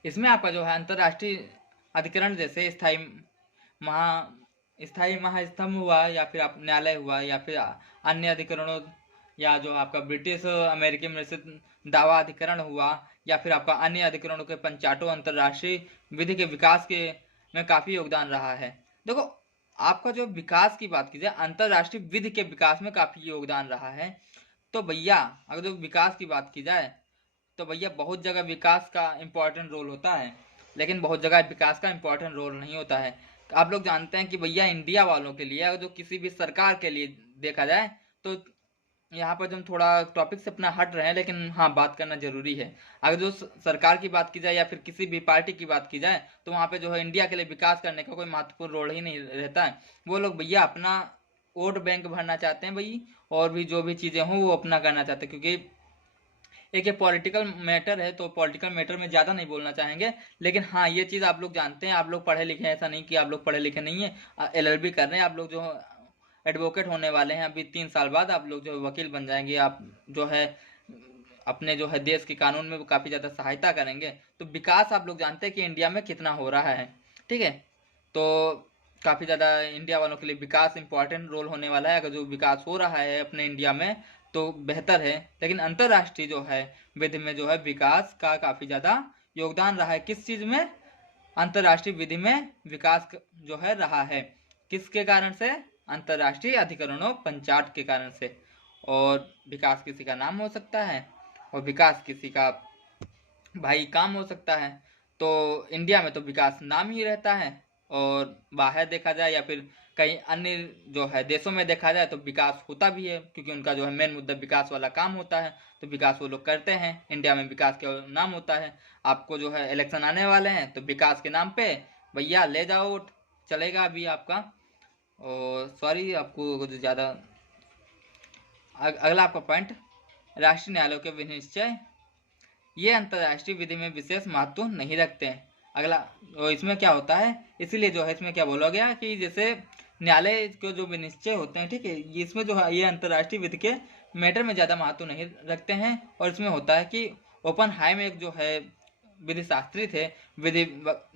इसमें आपका जो है अंतरराष्ट्रीय अधिकरण, जैसे स्थायी महास्तंभ हुआ, या फिर आप न्यायालय हुआ, या फिर अन्य अधिकरणों, या जो आपका ब्रिटिश अमेरिकी में से दावा अधिकरण हुआ, या फिर आपका अन्य अधिकरणों के पंचाटों अंतरराष्ट्रीय विधि के विकास के में काफी योगदान रहा है। देखो, आपका जो विकास की बात की जाए, अंतरराष्ट्रीय विधि के विकास में काफी योगदान रहा है। तो भैया अगर जो विकास की बात की जाए, तो भैया बहुत जगह विकास का इंपॉर्टेंट रोल होता है, लेकिन बहुत जगह विकास का इंपॉर्टेंट रोल नहीं होता है। आप लोग जानते हैं कि भैया इंडिया वालों के लिए, अगर जो किसी भी सरकार के लिए देखा जाए, तो यहाँ पर जो हम थोड़ा टॉपिक से अपना हट रहे हैं, लेकिन हाँ बात करना जरूरी है। अगर जो सरकार की बात की जाए या फिर किसी भी पार्टी की बात की जाए, तो वहाँ पे जो है इंडिया के लिए विकास करने का कोई महत्वपूर्ण रोल ही नहीं रहता है। वो लोग भैया अपना वोट बैंक भरना चाहते हैं भाई, और भी जो भी चीजें हों वो अपना करना चाहते हैं, क्योंकि एक ये पॉलिटिकल मैटर है, तो पॉलिटिकल मैटर में ज़्यादा नहीं बोलना चाहेंगे। लेकिन हाँ ये चीज़ आप लोग जानते हैं, आप लोग पढ़े लिखे हैं, ऐसा नहीं कि आप लोग पढ़े लिखे नहीं है। LLB कर रहे हैं आप लोग, जो एडवोकेट होने वाले हैं, अभी 3 साल बाद आप लोग जो वकील बन जाएंगे, आप जो है अपने जो है देश के कानून में काफ़ी ज़्यादा सहायता करेंगे। तो विकास आप लोग जानते हैं कि इंडिया में कितना हो रहा है। ठीक है, तो काफ़ी ज़्यादा इंडिया वालों के लिए विकास इंपॉर्टेंट रोल होने वाला है। अगर जो विकास हो रहा है अपने इंडिया में तो बेहतर है, लेकिन अंतरराष्ट्रीय जो है विधि में जो है विकास का काफी ज्यादा योगदान रहा है। किस चीज में? अंतरराष्ट्रीय विधि में विकास जो है रहा है। किसके कारण से? अंतरराष्ट्रीय अधिकरणों पंचाट के कारण से। और विकास किसी का नाम हो सकता है, और विकास किसी का भाई काम हो सकता है। तो इंडिया में तो विकास नाम ही रहता है, और बाहर देखा जाए या फिर कहीं अन्य जो है देशों में देखा जाए तो विकास होता भी है, क्योंकि उनका जो है मेन मुद्दा विकास वाला काम होता है, तो विकास वो लोग करते हैं। इंडिया में विकास का नाम होता है। आपको जो है इलेक्शन आने वाले हैं तो विकास के नाम पे भैया ले जाओ वोट, चलेगा अभी आपका। और सॉरी आपको कुछ ज़्यादा। अगला आपका पॉइंट, राष्ट्रीय न्यायालयों के विनिश्चय ये अंतर्राष्ट्रीय विधि में विशेष महत्व नहीं रखते हैं। अगला इसमें क्या होता है, इसीलिए जो है इसमें क्या बोला गया कि जैसे न्यायालय के जो विनिश्चय होते हैं, ठीक है, इसमें जो है ये अंतर्राष्ट्रीय विधि के मैटर में ज़्यादा महत्व नहीं रखते हैं। और इसमें होता है कि ओपनहाइम एक जो है विधि शास्त्री थे, विधि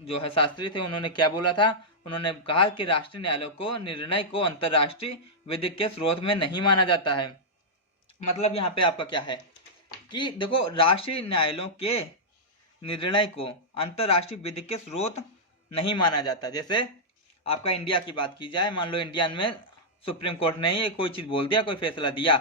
जो है शास्त्री थे, उन्होंने क्या बोला था, उन्होंने कहा कि राष्ट्रीय न्यायालयों को निर्णय को अंतर्राष्ट्रीय विधि के स्रोत में नहीं माना जाता है। मतलब यहाँ पे आपका क्या है कि देखो, राष्ट्रीय न्यायालयों के निर्णय को अंतर्राष्ट्रीय विधि के स्रोत नहीं माना जाता। जैसे आपका इंडिया की बात की जाए, मान लो इंडिया में सुप्रीम कोर्ट ने ये कोई चीज बोल दिया, कोई फैसला दिया,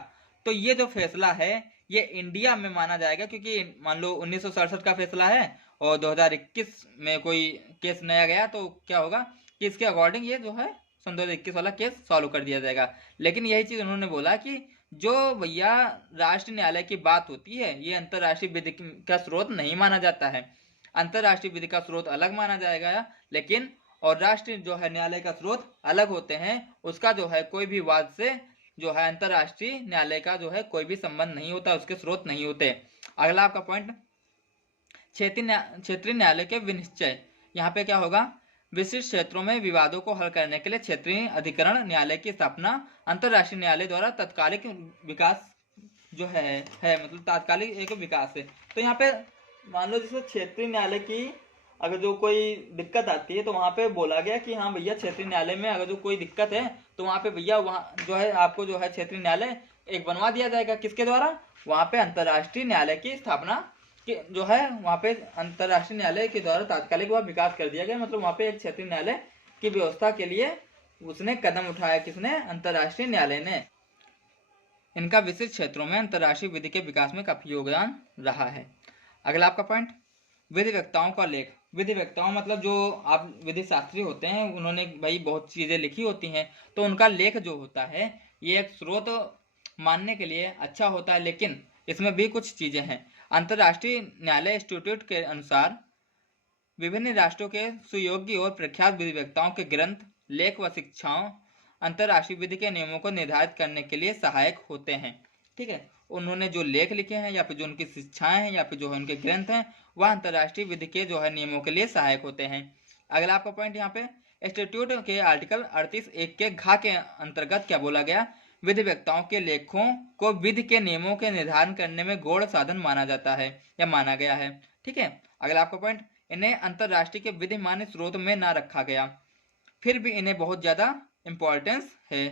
तो ये जो फैसला है ये इंडिया में माना जाएगा, क्योंकि मान लो 1967 का फैसला है और 2021 में कोई केस नया गया, तो क्या होगा कि इसके अकॉर्डिंग ये जो है सन 2021 वाला केस सॉल्व कर दिया जाएगा। लेकिन यही चीज उन्होंने बोला कि जो भैया राष्ट्रीय न्यायालय की बात होती है ये अंतर्राष्ट्रीय विधि का स्रोत नहीं माना जाता है। अंतर्राष्ट्रीय विधि का स्रोत अलग माना जाएगा, लेकिन और राष्ट्रीय जो है न्यायालय का स्रोत अलग होते हैं। उसका जो है कोई भी वाद से जो है अंतर्राष्ट्रीय न्यायालय का जो है कोई भी संबंध नहीं होता, उसके स्रोत नहीं होते। अगला आपका पॉइंट, क्षेत्रीय न्यायालय के विनिश्चय। यहाँ पे क्या होगा, विशिष्ट क्षेत्रों में विवादों को हल करने के लिए क्षेत्रीय अधिकरण न्यायालय की स्थापना अंतर्राष्ट्रीय न्यायालय द्वारा तत्कालिक विकास जो है मतलब तात्कालिक एक विकास है। तो यहाँ पे मान लो जैसे क्षेत्रीय न्यायालय की अगर जो कोई दिक्कत आती है तो वहां पे बोला गया कि हाँ भैया क्षेत्रीय न्यायालय में अगर जो कोई दिक्कत है तो वहां पे भैया वहाँ जो है आपको जो है क्षेत्रीय न्यायालय एक बनवा दिया जाएगा। किसके द्वारा, वहां पे अंतर्राष्ट्रीय न्यायालय की स्थापना कि जो है वहाँ पे अंतर्राष्ट्रीय न्यायालय के द्वारा तात्कालिक वह विकास कर दिया गया। मतलब वहाँ पे एक क्षेत्रीय न्यायालय की व्यवस्था के लिए उसने कदम उठाया, किसने, अंतर्राष्ट्रीय न्यायालय ने। इनका विशिष्ट क्षेत्रों में अंतर्राष्ट्रीय विधि के विकास में काफी योगदान रहा है। अगला आपका पॉइंट, विधि वक्ताओं का लेख। विधि वक्ताओं मतलब जो आप विधि शास्त्री होते हैं, उन्होंने भाई बहुत चीजें लिखी होती हैं, तो उनका लेख जो होता है ये एक स्रोत मानने के लिए अच्छा होता है, लेकिन इसमें भी कुछ चीजें हैं। अंतर्राष्ट्रीय न्यायालय इंस्टीट्यूट के अनुसार विभिन्न राष्ट्रों के सुयोग्य और प्रख्यात विधिवक्ताओं के ग्रंथ, लेख व शिक्षाओं अंतर्राष्ट्रीय विधि के नियमों को निर्धारित करने के लिए सहायक होते हैं। ठीक है, उन्होंने जो लेख लिखे हैं या फिर जो उनकी शिक्षाएं हैं या फिर जो है उनके ग्रंथ हैं वह अंतर्राष्ट्रीय विधि के जो है नियमों के लिए सहायक होते हैं। अगला आपका पॉइंट यहाँ पे, इंस्टीट्यूट के आर्टिकल 38(1) के घ के अंतर्गत क्या बोला गया, विधिवक्ताओं के लेखों को विधि के नियमों के निर्धारण करने में गौण साधन माना जाता है या माना गया है। ठीक है, अगला आपका पॉइंट, इन्हें अंतर्राष्ट्रीय के विधि मान्य स्रोत में ना रखा गया, फिर भी इन्हें बहुत ज्यादा इंपॉर्टेंस है।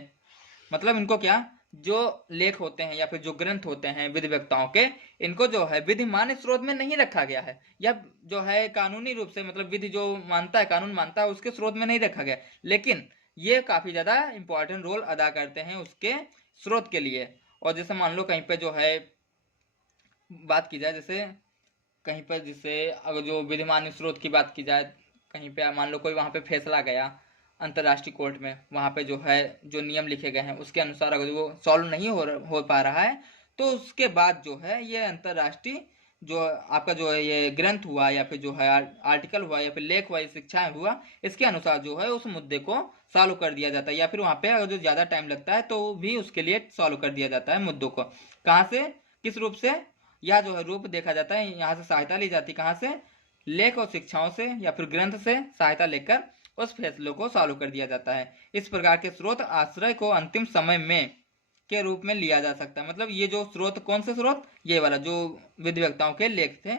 मतलब इनको क्या, जो लेख होते हैं या फिर जो ग्रंथ होते हैं विधिवक्ताओं के, इनको जो है विधि मान्य स्रोत में नहीं रखा गया है, या जो है कानूनी रूप से मतलब विधि जो मानता है, कानून मानता है, उसके स्रोत में नहीं रखा गया, लेकिन ये काफी ज्यादा इंपॉर्टेंट रोल अदा करते हैं उसके स्रोत के लिए। और जैसे मान लो कहीं पे जो है बात की जाए, जैसे कहीं पर जैसे अगर जो विधिमान्य स्रोत की बात की जाए, कहीं पे मान लो कोई वहां पे फैसला गया अंतर्राष्ट्रीय कोर्ट में, वहां पे जो है जो नियम लिखे गए हैं उसके अनुसार अगर वो सॉल्व नहीं हो पा रहा है, तो उसके बाद जो है ये अंतर्राष्ट्रीय जो आपका जो है ये ग्रंथ हुआ या फिर जो है आर्टिकल हुआ या फिर लेख हुआ, शिक्षाएं हुआ, इसके अनुसार जो है उस मुद्दे को सॉल्व कर दिया जाता है। या फिर वहां पे अगर जो ज्यादा टाइम लगता है तो भी उसके लिए सॉल्व कर दिया जाता है मुद्दों को। कहाँ से, किस रूप से, या जो है रूप देखा जाता है, यहाँ से सहायता ली जाती है, कहाँ से, लेख और शिक्षाओं से या फिर ग्रंथ से सहायता लेकर उस फैसलों को सॉल्व कर दिया जाता है। इस प्रकार के स्रोत आश्रय को अंतिम समय में के रूप में लिया जा सकता है। मतलब ये जो स्रोत, कौन से स्रोत, ये वाला जो विधिवक्ताओं के लेख थे,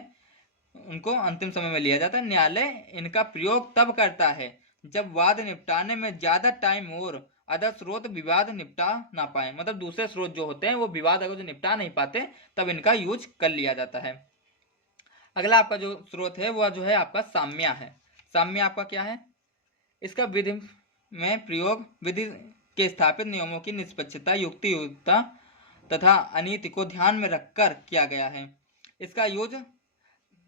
उनको अंतिम समय में लिया जाता है। न्यायालय इनका प्रयोग तब करता है जब वाद निपटाने में ज्यादा टाइम और अदर स्रोत विवाद निपटा ना पाए। मतलब दूसरे स्रोत जो होते हैं वो विवाद अगर जो निपटा नहीं पाते तब इनका यूज कर लिया जाता है। अगला आपका जो स्रोत है वह जो है आपका साम्या है। साम्या आपका क्या है, इसका विधि में प्रयोग विधि के स्थापित नियमों की निष्पक्षता, युक्तियुक्तता तथा अनीति को ध्यान में रखकर किया गया है। इसका यूज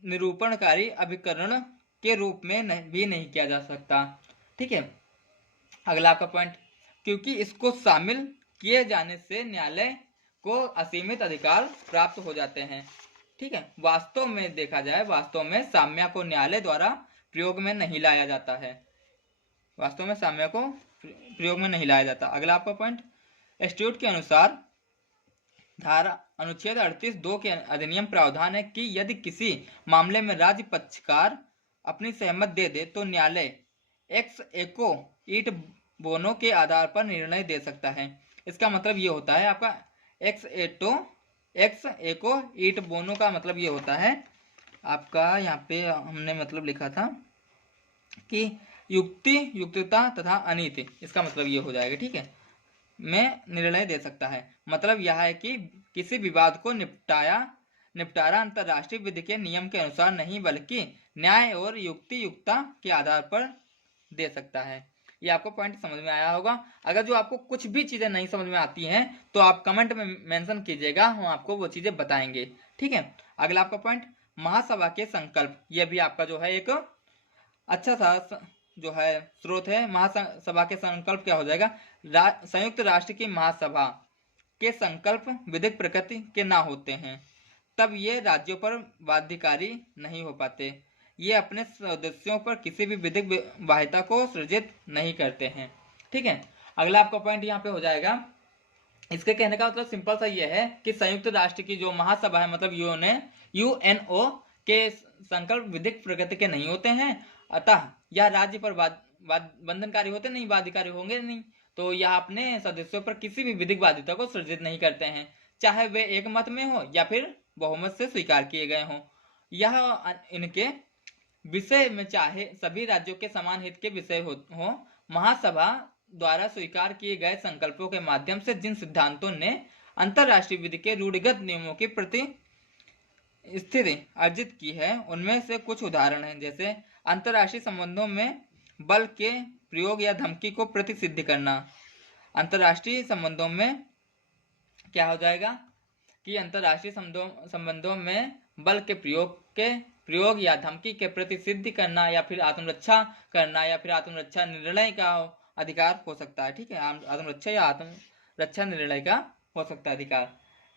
निरूपणकारी अभिकरण के रूप में भी नहीं किया जा सकता। ठीक है। अगला आपका पॉइंट, क्योंकि इसको शामिल किए जाने से न्यायालय को असीमित अधिकार प्राप्त हो जाते हैं। ठीक है, वास्तव में देखा जाए, वास्तव में साम्य को न्यायालय द्वारा प्रयोग में नहीं लाया जाता है, वास्तव में साम्य को प्रयोग में नहीं लाया जाता। अगला आपका पॉइंट, स्टैट्यूट के अनुसार धारा अनुच्छेद 38(2) के अधिनियम प्रावधान है कि यदि किसी मामले में राज्य पक्षकार अपनी सहमति दे दे तो न्यायालय एक्स एको ईट बोनो के आधार पर निर्णय दे सकता है। इसका मतलब ये होता है आपका एक्स एको ईट बोनो का मतलब ये होता है आपका, यहाँ पे हमने मतलब लिखा था कि युक्ति, युक्तता तथा अनीति, इसका मतलब ये हो जाएगा। ठीक है, में निर्णय दे सकता है। मतलब यह है कि किसी विवाद को निपटारा अंतर्राष्ट्रीय विधि के नियम के अनुसार नहीं बल्कि न्याय और युक्तियुक्ता के आधार पर दे सकता है। ये आपको पॉइंट समझ में आया होगा। अगर जो आपको कुछ भी चीजें नहीं समझ में आती हैं तो आप कमेंट में मेंशन कीजिएगा, हम आपको वो चीजें बताएंगे। ठीक है, अगला आपका पॉइंट, महासभा के संकल्प। यह भी आपका जो है एक अच्छा सा जो है स्रोत है। महासभा के संकल्प क्या हो जाएगा, संयुक्त राष्ट्र की महासभा के संकल्प विधिक प्रकृति के ना होते हैं तब ये राज्यों पर बाध्यकारी नहीं हो पाते। ये अपने सदस्यों पर किसी भी विधिक बाध्यता को सृजित नहीं करते हैं। ठीक है, अगला आपका पॉइंट यहाँ पे हो जाएगा, इसके कहने का मतलब सिंपल सा ये है कि संयुक्त राष्ट्र की जो महासभा है मतलब यूएनओ के संकल्प विधिक प्रकृति के नहीं होते हैं, अतः यह राज्य पर बंधनकारी होते नहीं, बाध्यकारी होंगे नहीं, तो यह अपने सदस्यों पर किसी भी विधिक बाध्यता को सृजित नहीं करते हैं, चाहे वे एक मत में हो या फिर बहुमत से स्वीकार किए गए हों। यह इनके विषय में चाहे सभी राज्यों के समान हित के विषय हो, महासभा द्वारा स्वीकार किए गए संकल्पों के माध्यम से जिन सिद्धांतों ने अंतरराष्ट्रीय विधि के रूढ़िगत नियमों की प्रति स्थिति अर्जित की है उनमें से कुछ उदाहरण हैं, जैसे अंतरराष्ट्रीय संबंधों में बल के प्रयोग या धमकी को प्रतिसिद्ध करना। अंतरराष्ट्रीय संबंधों में क्या हो जाएगा कि अंतरराष्ट्रीय संबंधों में बल के प्रयोग या धमकी के प्रतिसिद्ध करना, या फिर आत्मरक्षा करना, या फिर आत्मरक्षा निर्णय का अधिकार हो सकता है। ठीक है, आत्मरक्षा या आत्मरक्षा निर्णय का हो सकता है अधिकार।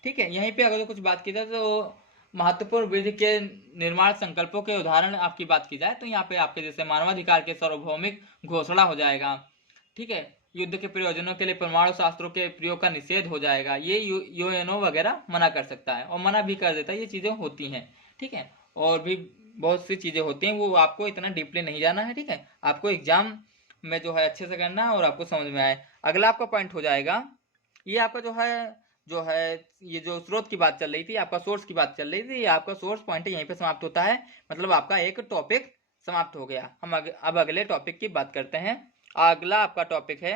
ठीक है, यहीं पे अगर कुछ बात की जाए तो महत्वपूर्ण विधि के निर्माण संकल्पों के उदाहरण आपकी बात की जाए तो यहाँ पे आपके जैसे मानवाधिकार के सार्वभौमिक घोषणा हो जाएगा। ठीक है, युद्ध के प्रयोजनों के लिए परमाणु शास्त्रों के प्रयोग का निषेध हो जाएगा। ये यूएनओ वगैरह मना कर सकता है और मना भी कर देता है, ये चीजें होती हैं। ठीक है, और भी बहुत सी चीजें होती हैं, वो आपको इतना डीपली नहीं जाना है। ठीक है, आपको एग्जाम में जो है अच्छे से करना है और आपको समझ में आए। अगला आपका पॉइंट हो जाएगा, ये आपका जो है ये जो स्रोत की बात चल रही थी, आपका सोर्स की बात चल रही थी, ये आपका सोर्स पॉइंट यहीं पे समाप्त होता है, मतलब आपका एक टॉपिक समाप्त हो गया। हम अब अगले टॉपिक की बात करते हैं। अगला आपका टॉपिक है,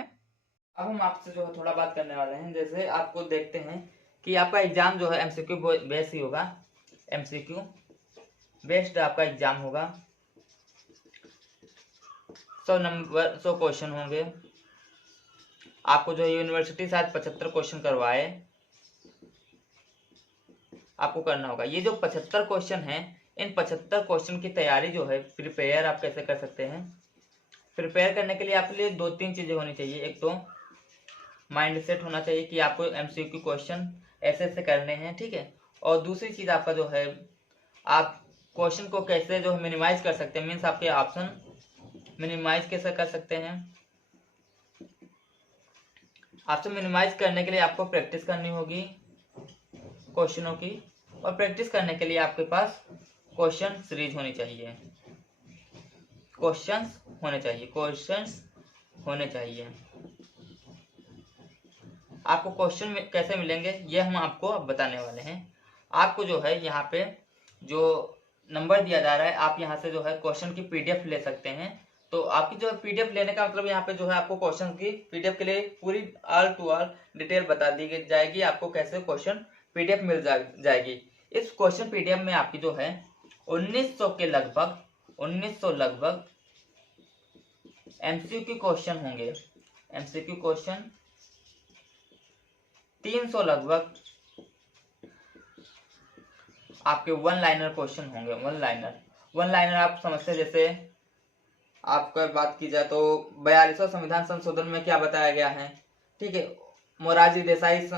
अब हम आपसे जो है थोड़ा बात करने वाले हैं, जैसे आपको देखते हैं कि आपका एग्जाम जो है एमसीक्यू बेस्ड ही होगा, एमसीक्यू बेस्ड आपका एग्जाम होगा। 100 क्वेश्चन होंगे। आपको जो यूनिवर्सिटी शायद 75 क्वेश्चन करवाए, आपको करना होगा। ये जो 75 क्वेश्चन हैं, इन 75 क्वेश्चन की तैयारी जो है प्रिपेयर आप कैसे कर सकते हैं। प्रिपेयर करने के लिए आपके लिए 2-3 चीजें होनी चाहिए। एक तो माइंड सेट होना चाहिए कि आपको एमसीक्यू क्वेश्चन ऐसे ऐसे करने हैं। ठीक है, और दूसरी चीज आपका जो है आप क्वेश्चन को कैसे जो मिनिमाइज कर सकते हैं, मीन्स आपके ऑप्शन मिनिमाइज कैसे कर सकते हैं। ऑप्शन मिनिमाइज करने के लिए आपको प्रैक्टिस करनी होगी क्वेश्चनों की, और प्रैक्टिस करने के लिए आपके पास क्वेश्चन सीरीज होनी चाहिए, क्वेश्चंस होने चाहिए। आपको क्वेश्चन कैसे मिलेंगे ये हम आपको अब बताने वाले हैं। आपको जो है यहाँ पे जो नंबर दिया जा रहा है, आप यहाँ से जो है क्वेश्चन की पीडीएफ ले सकते हैं। तो आपकी जो पीडीएफ लेने का मतलब यहाँ पे जो है आपको क्वेश्चन की पीडीएफ के लिए पूरी ऑल टू ऑल डिटेल बता दी जाएगी, आपको कैसे क्वेश्चन पीडीएफ मिल जाएगी। इस क्वेश्चन पीडीएफ में आपकी जो है 1900 लगभग एमसीक्यू क्वेश्चन होंगे। एमसीक्यू क्वेश्चन 300 लगभग आपके वन लाइनर क्वेश्चन होंगे। वन लाइनर आप समझते, जैसे आपका बात की जाए तो 42वां संविधान संशोधन में क्या बताया गया है, ठीक है। मोरारजी देसाई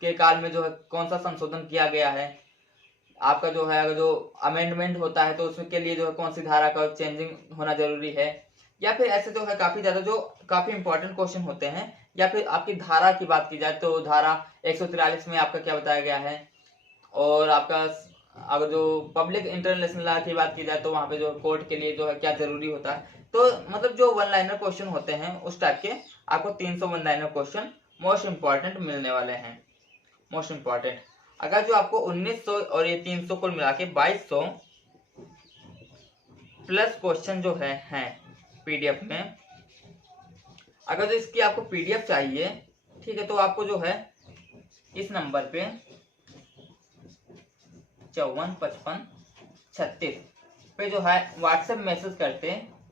के काल में जो है कौन सा संशोधन किया गया है, आपका जो है अगर जो अमेंडमेंट होता है तो उसके लिए जो है कौन सी धारा का चेंजिंग होना जरूरी है, या फिर ऐसे जो है काफी ज्यादा जो काफी इंपॉर्टेंट क्वेश्चन होते हैं। या फिर आपकी धारा की बात की जाए तो धारा 143 में आपका क्या बताया गया है, और आपका अगर जो पब्लिक इंटरनेशनल लॉ की बात की जाए तो वहां पे जो कोर्ट के लिए जो है क्या जरूरी होता है। तो मतलब जो वन लाइनर क्वेश्चन होते हैं उस टाइप के आपको 300 one liner question most important मिलने वाले हैं, मोस्ट इंपॉर्टेंट। अगर जो आपको 1900 और ये 300 को मिला के 2200 प्लस क्वेश्चन जो है पीडीएफ में, अगर जो इसकी आपको पीडीएफ चाहिए, ठीक है, तो आपको जो है इस नंबर पे 545536 पे जो है व्हाट्सएप मैसेज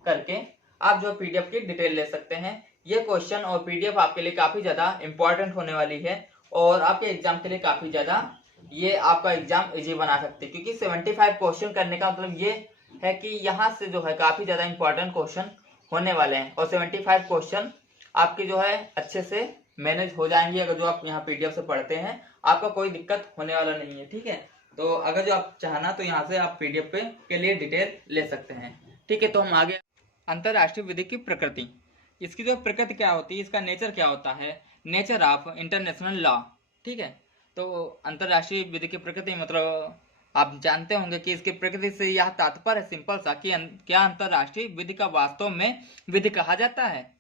करके आप जो पीडीएफ की डिटेल ले सकते हैं। ये क्वेश्चन और पीडीएफ आपके लिए काफी ज्यादा इंपॉर्टेंट होने वाली है और आपके एग्जाम के लिए काफी ज्यादा ये आपका एग्जाम इजी बना सकते हैं, क्योंकि 75 क्वेश्चन करने का मतलब ये है कि यहाँ से जो है काफी ज्यादा इंपॉर्टेंट क्वेश्चन होने वाले हैं और 75 क्वेश्चन आपके जो है अच्छे से मैनेज हो जाएंगे। अगर जो आप यहाँ पीडीएफ से पढ़ते हैं आपका कोई दिक्कत होने वाला नहीं है, ठीक है। तो अगर जो आप चाहना तो यहाँ से आप पीडीएफ पे के लिए डिटेल ले सकते हैं, ठीक है। तो हम आगे अंतरराष्ट्रीय विधि की प्रकृति, इसकी जो प्रकृति क्या होती है, इसका नेचर क्या होता है, नेचर ऑफ इंटरनेशनल लॉ, ठीक है। तो अंतरराष्ट्रीय विधि की प्रकृति मतलब आप जानते होंगे कि इसकी प्रकृति से यह तात्पर्य है सिंपल सा कि क्या अंतरराष्ट्रीय विधि का वास्तव में विधि कहा जाता है,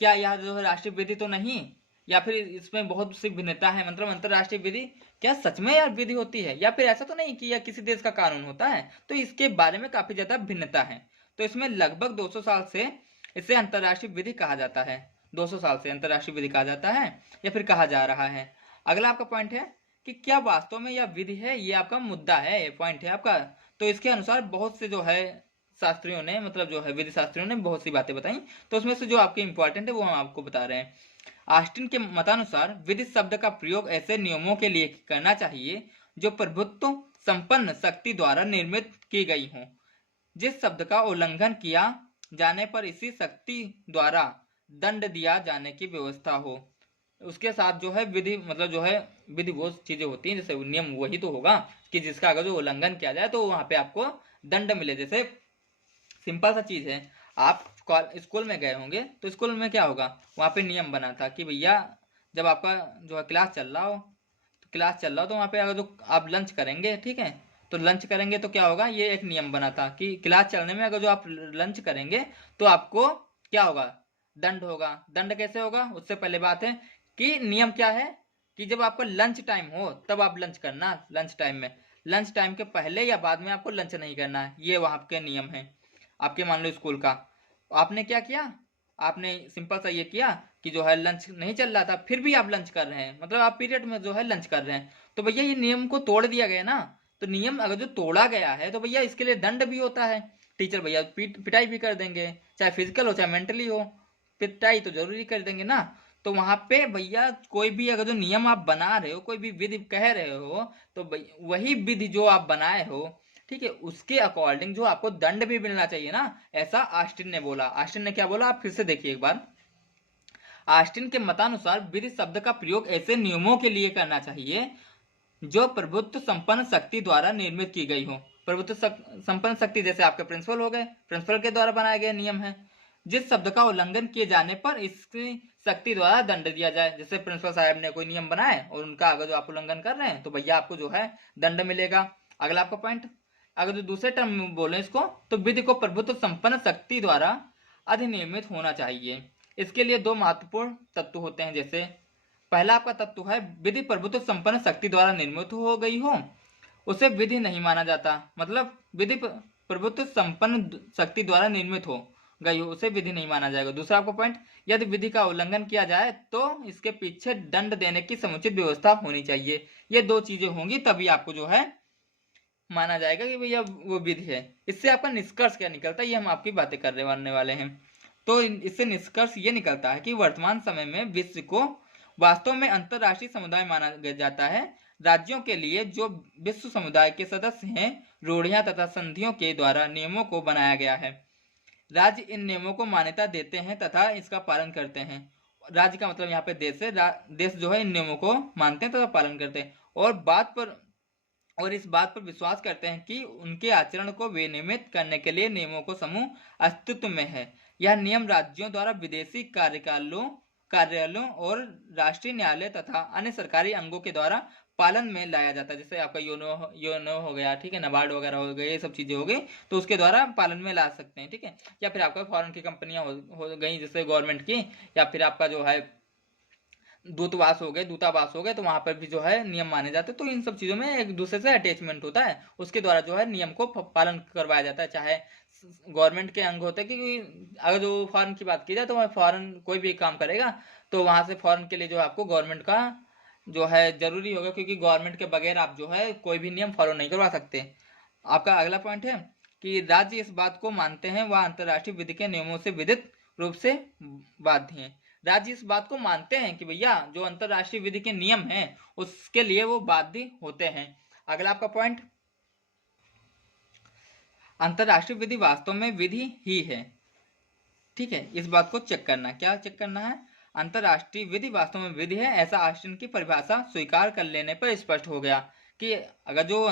क्या यह जो है राष्ट्रीय विधि तो नहीं, या फिर इसमें बहुत सी भिन्नता है, मतलब अंतरराष्ट्रीय विधि क्या सच में यार विधि होती है, या फिर ऐसा तो नहीं कि यह किसी देश का कानून होता है। तो इसके बारे में काफी ज्यादा भिन्नता है। तो इसमें लगभग 200 साल से इसे अंतरराष्ट्रीय विधि कहा जाता है, 200 साल से अंतरराष्ट्रीय विधि कहा जाता है या फिर कहा जा रहा है। अगला आपका पॉइंट है कि क्या वास्तव में यह विधि है, ये आपका मुद्दा है, ये पॉइंट है आपका। तो इसके अनुसार बहुत से जो है शास्त्रियों ने, मतलब जो है विधि शास्त्रियों ने बहुत सी बातें बताई, तो उसमें से जो आपके इंपॉर्टेंट है वो हम आपको बता रहे हैं। ऑस्टिन के मतानुसार विधि शब्द का प्रयोग ऐसे नियमों के लिए करना चाहिए जो प्रभुत्व संपन्न शक्ति द्वारा निर्मित की गई हो, जिस शब्द का उल्लंघन किया जाने पर इसी शक्ति द्वारा दंड दिया जाने की व्यवस्था हो। उसके साथ जो है विधि, मतलब जो है विधि वो चीजें होती हैं, जैसे नियम वही तो होगा कि जिसका अगर जो उल्लंघन किया जाए तो वहां पे आपको दंड मिले। जैसे सिंपल सा चीज है, आप स्कूल में गए होंगे तो स्कूल में क्या होगा, वहां पे नियम बना था कि भैया जब आपका जो है क्लास चल रहा हो तो वहां पे अगर जो आप लंच करेंगे, ठीक है, तो लंच करेंगे तो क्या होगा, ये एक नियम बना था कि क्लास चलने में अगर जो आप लंच करेंगे तो आपको क्या होगा, दंड होगा। दंड कैसे होगा, उससे पहले बात है कि नियम क्या है कि जब आपका लंच टाइम हो तब आप लंच करना, लंच टाइम में, लंच टाइम के पहले या बाद में आपको लंच नहीं करना है, ये वहां के नियम है आपके। मान लो स्कूल का, आपने क्या किया, आपने सिंपल सा ये किया कि जो है लंच नहीं चल रहा था फिर भी आप लंच कर रहे हैं, मतलब आप पीरियड में जो है लंच कर रहे हैं, तो भैया ये नियम को तोड़ दिया गया ना। तो नियम अगर जो तोड़ा गया है तो भैया इसके लिए दंड भी होता है, टीचर भैया पिटाई भी कर देंगे, चाहे फिजिकल हो चाहे मेंटली हो, पिटाई तो जरूरी कर देंगे ना। तो वहां पे भैया कोई भी अगर जो नियम आप बना रहे हो, कोई भी विधि कह रहे हो, तो वही विधि जो आप बनाए हो, ठीक है, उसके अकॉर्डिंग जो आपको दंड भी मिलना चाहिए ना, ऐसा ऑस्टिन ने बोला। ऑस्टिन ने क्या बोला, आप फिर से देखिए एक बार। ऑस्टिन के मतानुसार विधि शब्द का प्रयोग ऐसे नियमों के लिए करना चाहिए जो प्रभुत्व संपन्न शक्ति द्वारा निर्मित की गई हो। प्रभुत्व संपन्न शक्ति जैसे आपके प्रिंसिपल हो गए, प्रिंसिपल के द्वारा बनाए गए नियम है, जिस शब्द का उल्लंघन किए जाने पर इसकी शक्ति द्वारा दंड दिया जाए। जैसे प्रिंसिपल साहब ने कोई नियम बनाए और उनका अगर जो आप उल्लंघन कर रहे हैं तो भैया आपको जो है दंड मिलेगा। अगला आपका पॉइंट, अगर जो दूसरे टर्म में बोले इसको, तो विधि को प्रभुत्व संपन्न शक्ति द्वारा अधिनियमित होना चाहिए। इसके लिए दो महत्वपूर्ण तत्व होते हैं। जैसे पहला आपका तत्व है विधि प्रभुत्व संपन्न शक्ति द्वारा निर्मित हो गई हो, उसे विधि नहीं माना जाता, मतलब विधि प्रभुत्व संपन्न शक्ति द्वारा निर्मित हो गई हो उसे विधि नहीं माना जाएगा। दूसरा आपका पॉइंट, यदि विधि का उल्लंघन किया जाए तो इसके पीछे दंड देने की समुचित व्यवस्था होनी चाहिए। ये दो चीजें होंगी तभी आपको जो है माना जाएगा कि भैया वो विधि है। इससे आपका निष्कर्ष क्या निकलता है, ये हम आपकी बातें करने वाले हैं। तो इससे निष्कर्ष ये निकलता है कि वर्तमान समय में विश्व को वास्तव में अंतरराष्ट्रीय समुदाय माना जाता है। राज्यों के लिए जो विश्व समुदाय के सदस्य हैं, रूढ़ियां तथा संधियों के द्वारा नियमों को बनाया गया है। राज्य इन नियमों को मान्यता देते हैं तथा इसका पालन करते हैं। राज्य का मतलब यहाँ पे देश है, देश जो है इन नियमों को मानते हैं तथा पालन करते हैं और इस बात पर विश्वास करते हैं कि उनके आचरण को विनियमित करने के लिए नियमों को समूह अस्तित्व में है। यह नियम राज्यों द्वारा विदेशी कार्यालयों और राष्ट्रीय न्यायालय तथा अन्य सरकारी अंगों के द्वारा पालन में लाया जाता है। जैसे आपका योनो हो गया, ठीक है, नाबार्ड वगैरह हो गए, ये सब चीजें हो गई, तो उसके द्वारा पालन में ला सकते हैं, ठीक है। या फिर आपका फॉरेन की कंपनियां हो गई जैसे गवर्नमेंट की, या फिर आपका जो है दूतावास हो गए, तो वहां पर भी जो है नियम माने जाते हैं। तो इन सब चीजों में एक दूसरे से अटैचमेंट होता है, उसके द्वारा जो है नियम को पालन करवाया जाता है, चाहे गवर्नमेंट के अंग होते हैं। क्योंकि अगर जो फॉरेन की बात की जाए तो फॉरेन कोई भी काम करेगा तो वहां से फॉरेन के लिए जो है आपको गवर्नमेंट का जो है जरूरी होगा, क्योंकि गवर्नमेंट के बगैर आप जो है कोई भी नियम फॉलो नहीं करवा सकते। आपका अगला पॉइंट है कि राज्य इस बात को मानते हैं वह अंतर्राष्ट्रीय विधि के नियमों से विधित रूप से बाध्य हैं। राज्य इस बात को मानते हैं कि भैया जो अंतर्राष्ट्रीय विधि के नियम हैं उसके लिए वो बाध्य होते हैं। अगला आपका पॉइंट, अंतर्राष्ट्रीय विधि वास्तव में विधि ही है, ठीक है। इस बात को चेक करना, क्या चेक करना है, अंतर्राष्ट्रीय विधि वास्तव में विधि है, ऐसा ऑस्टिन की परिभाषा स्वीकार कर लेने पर स्पष्ट हो गया कि अगर जो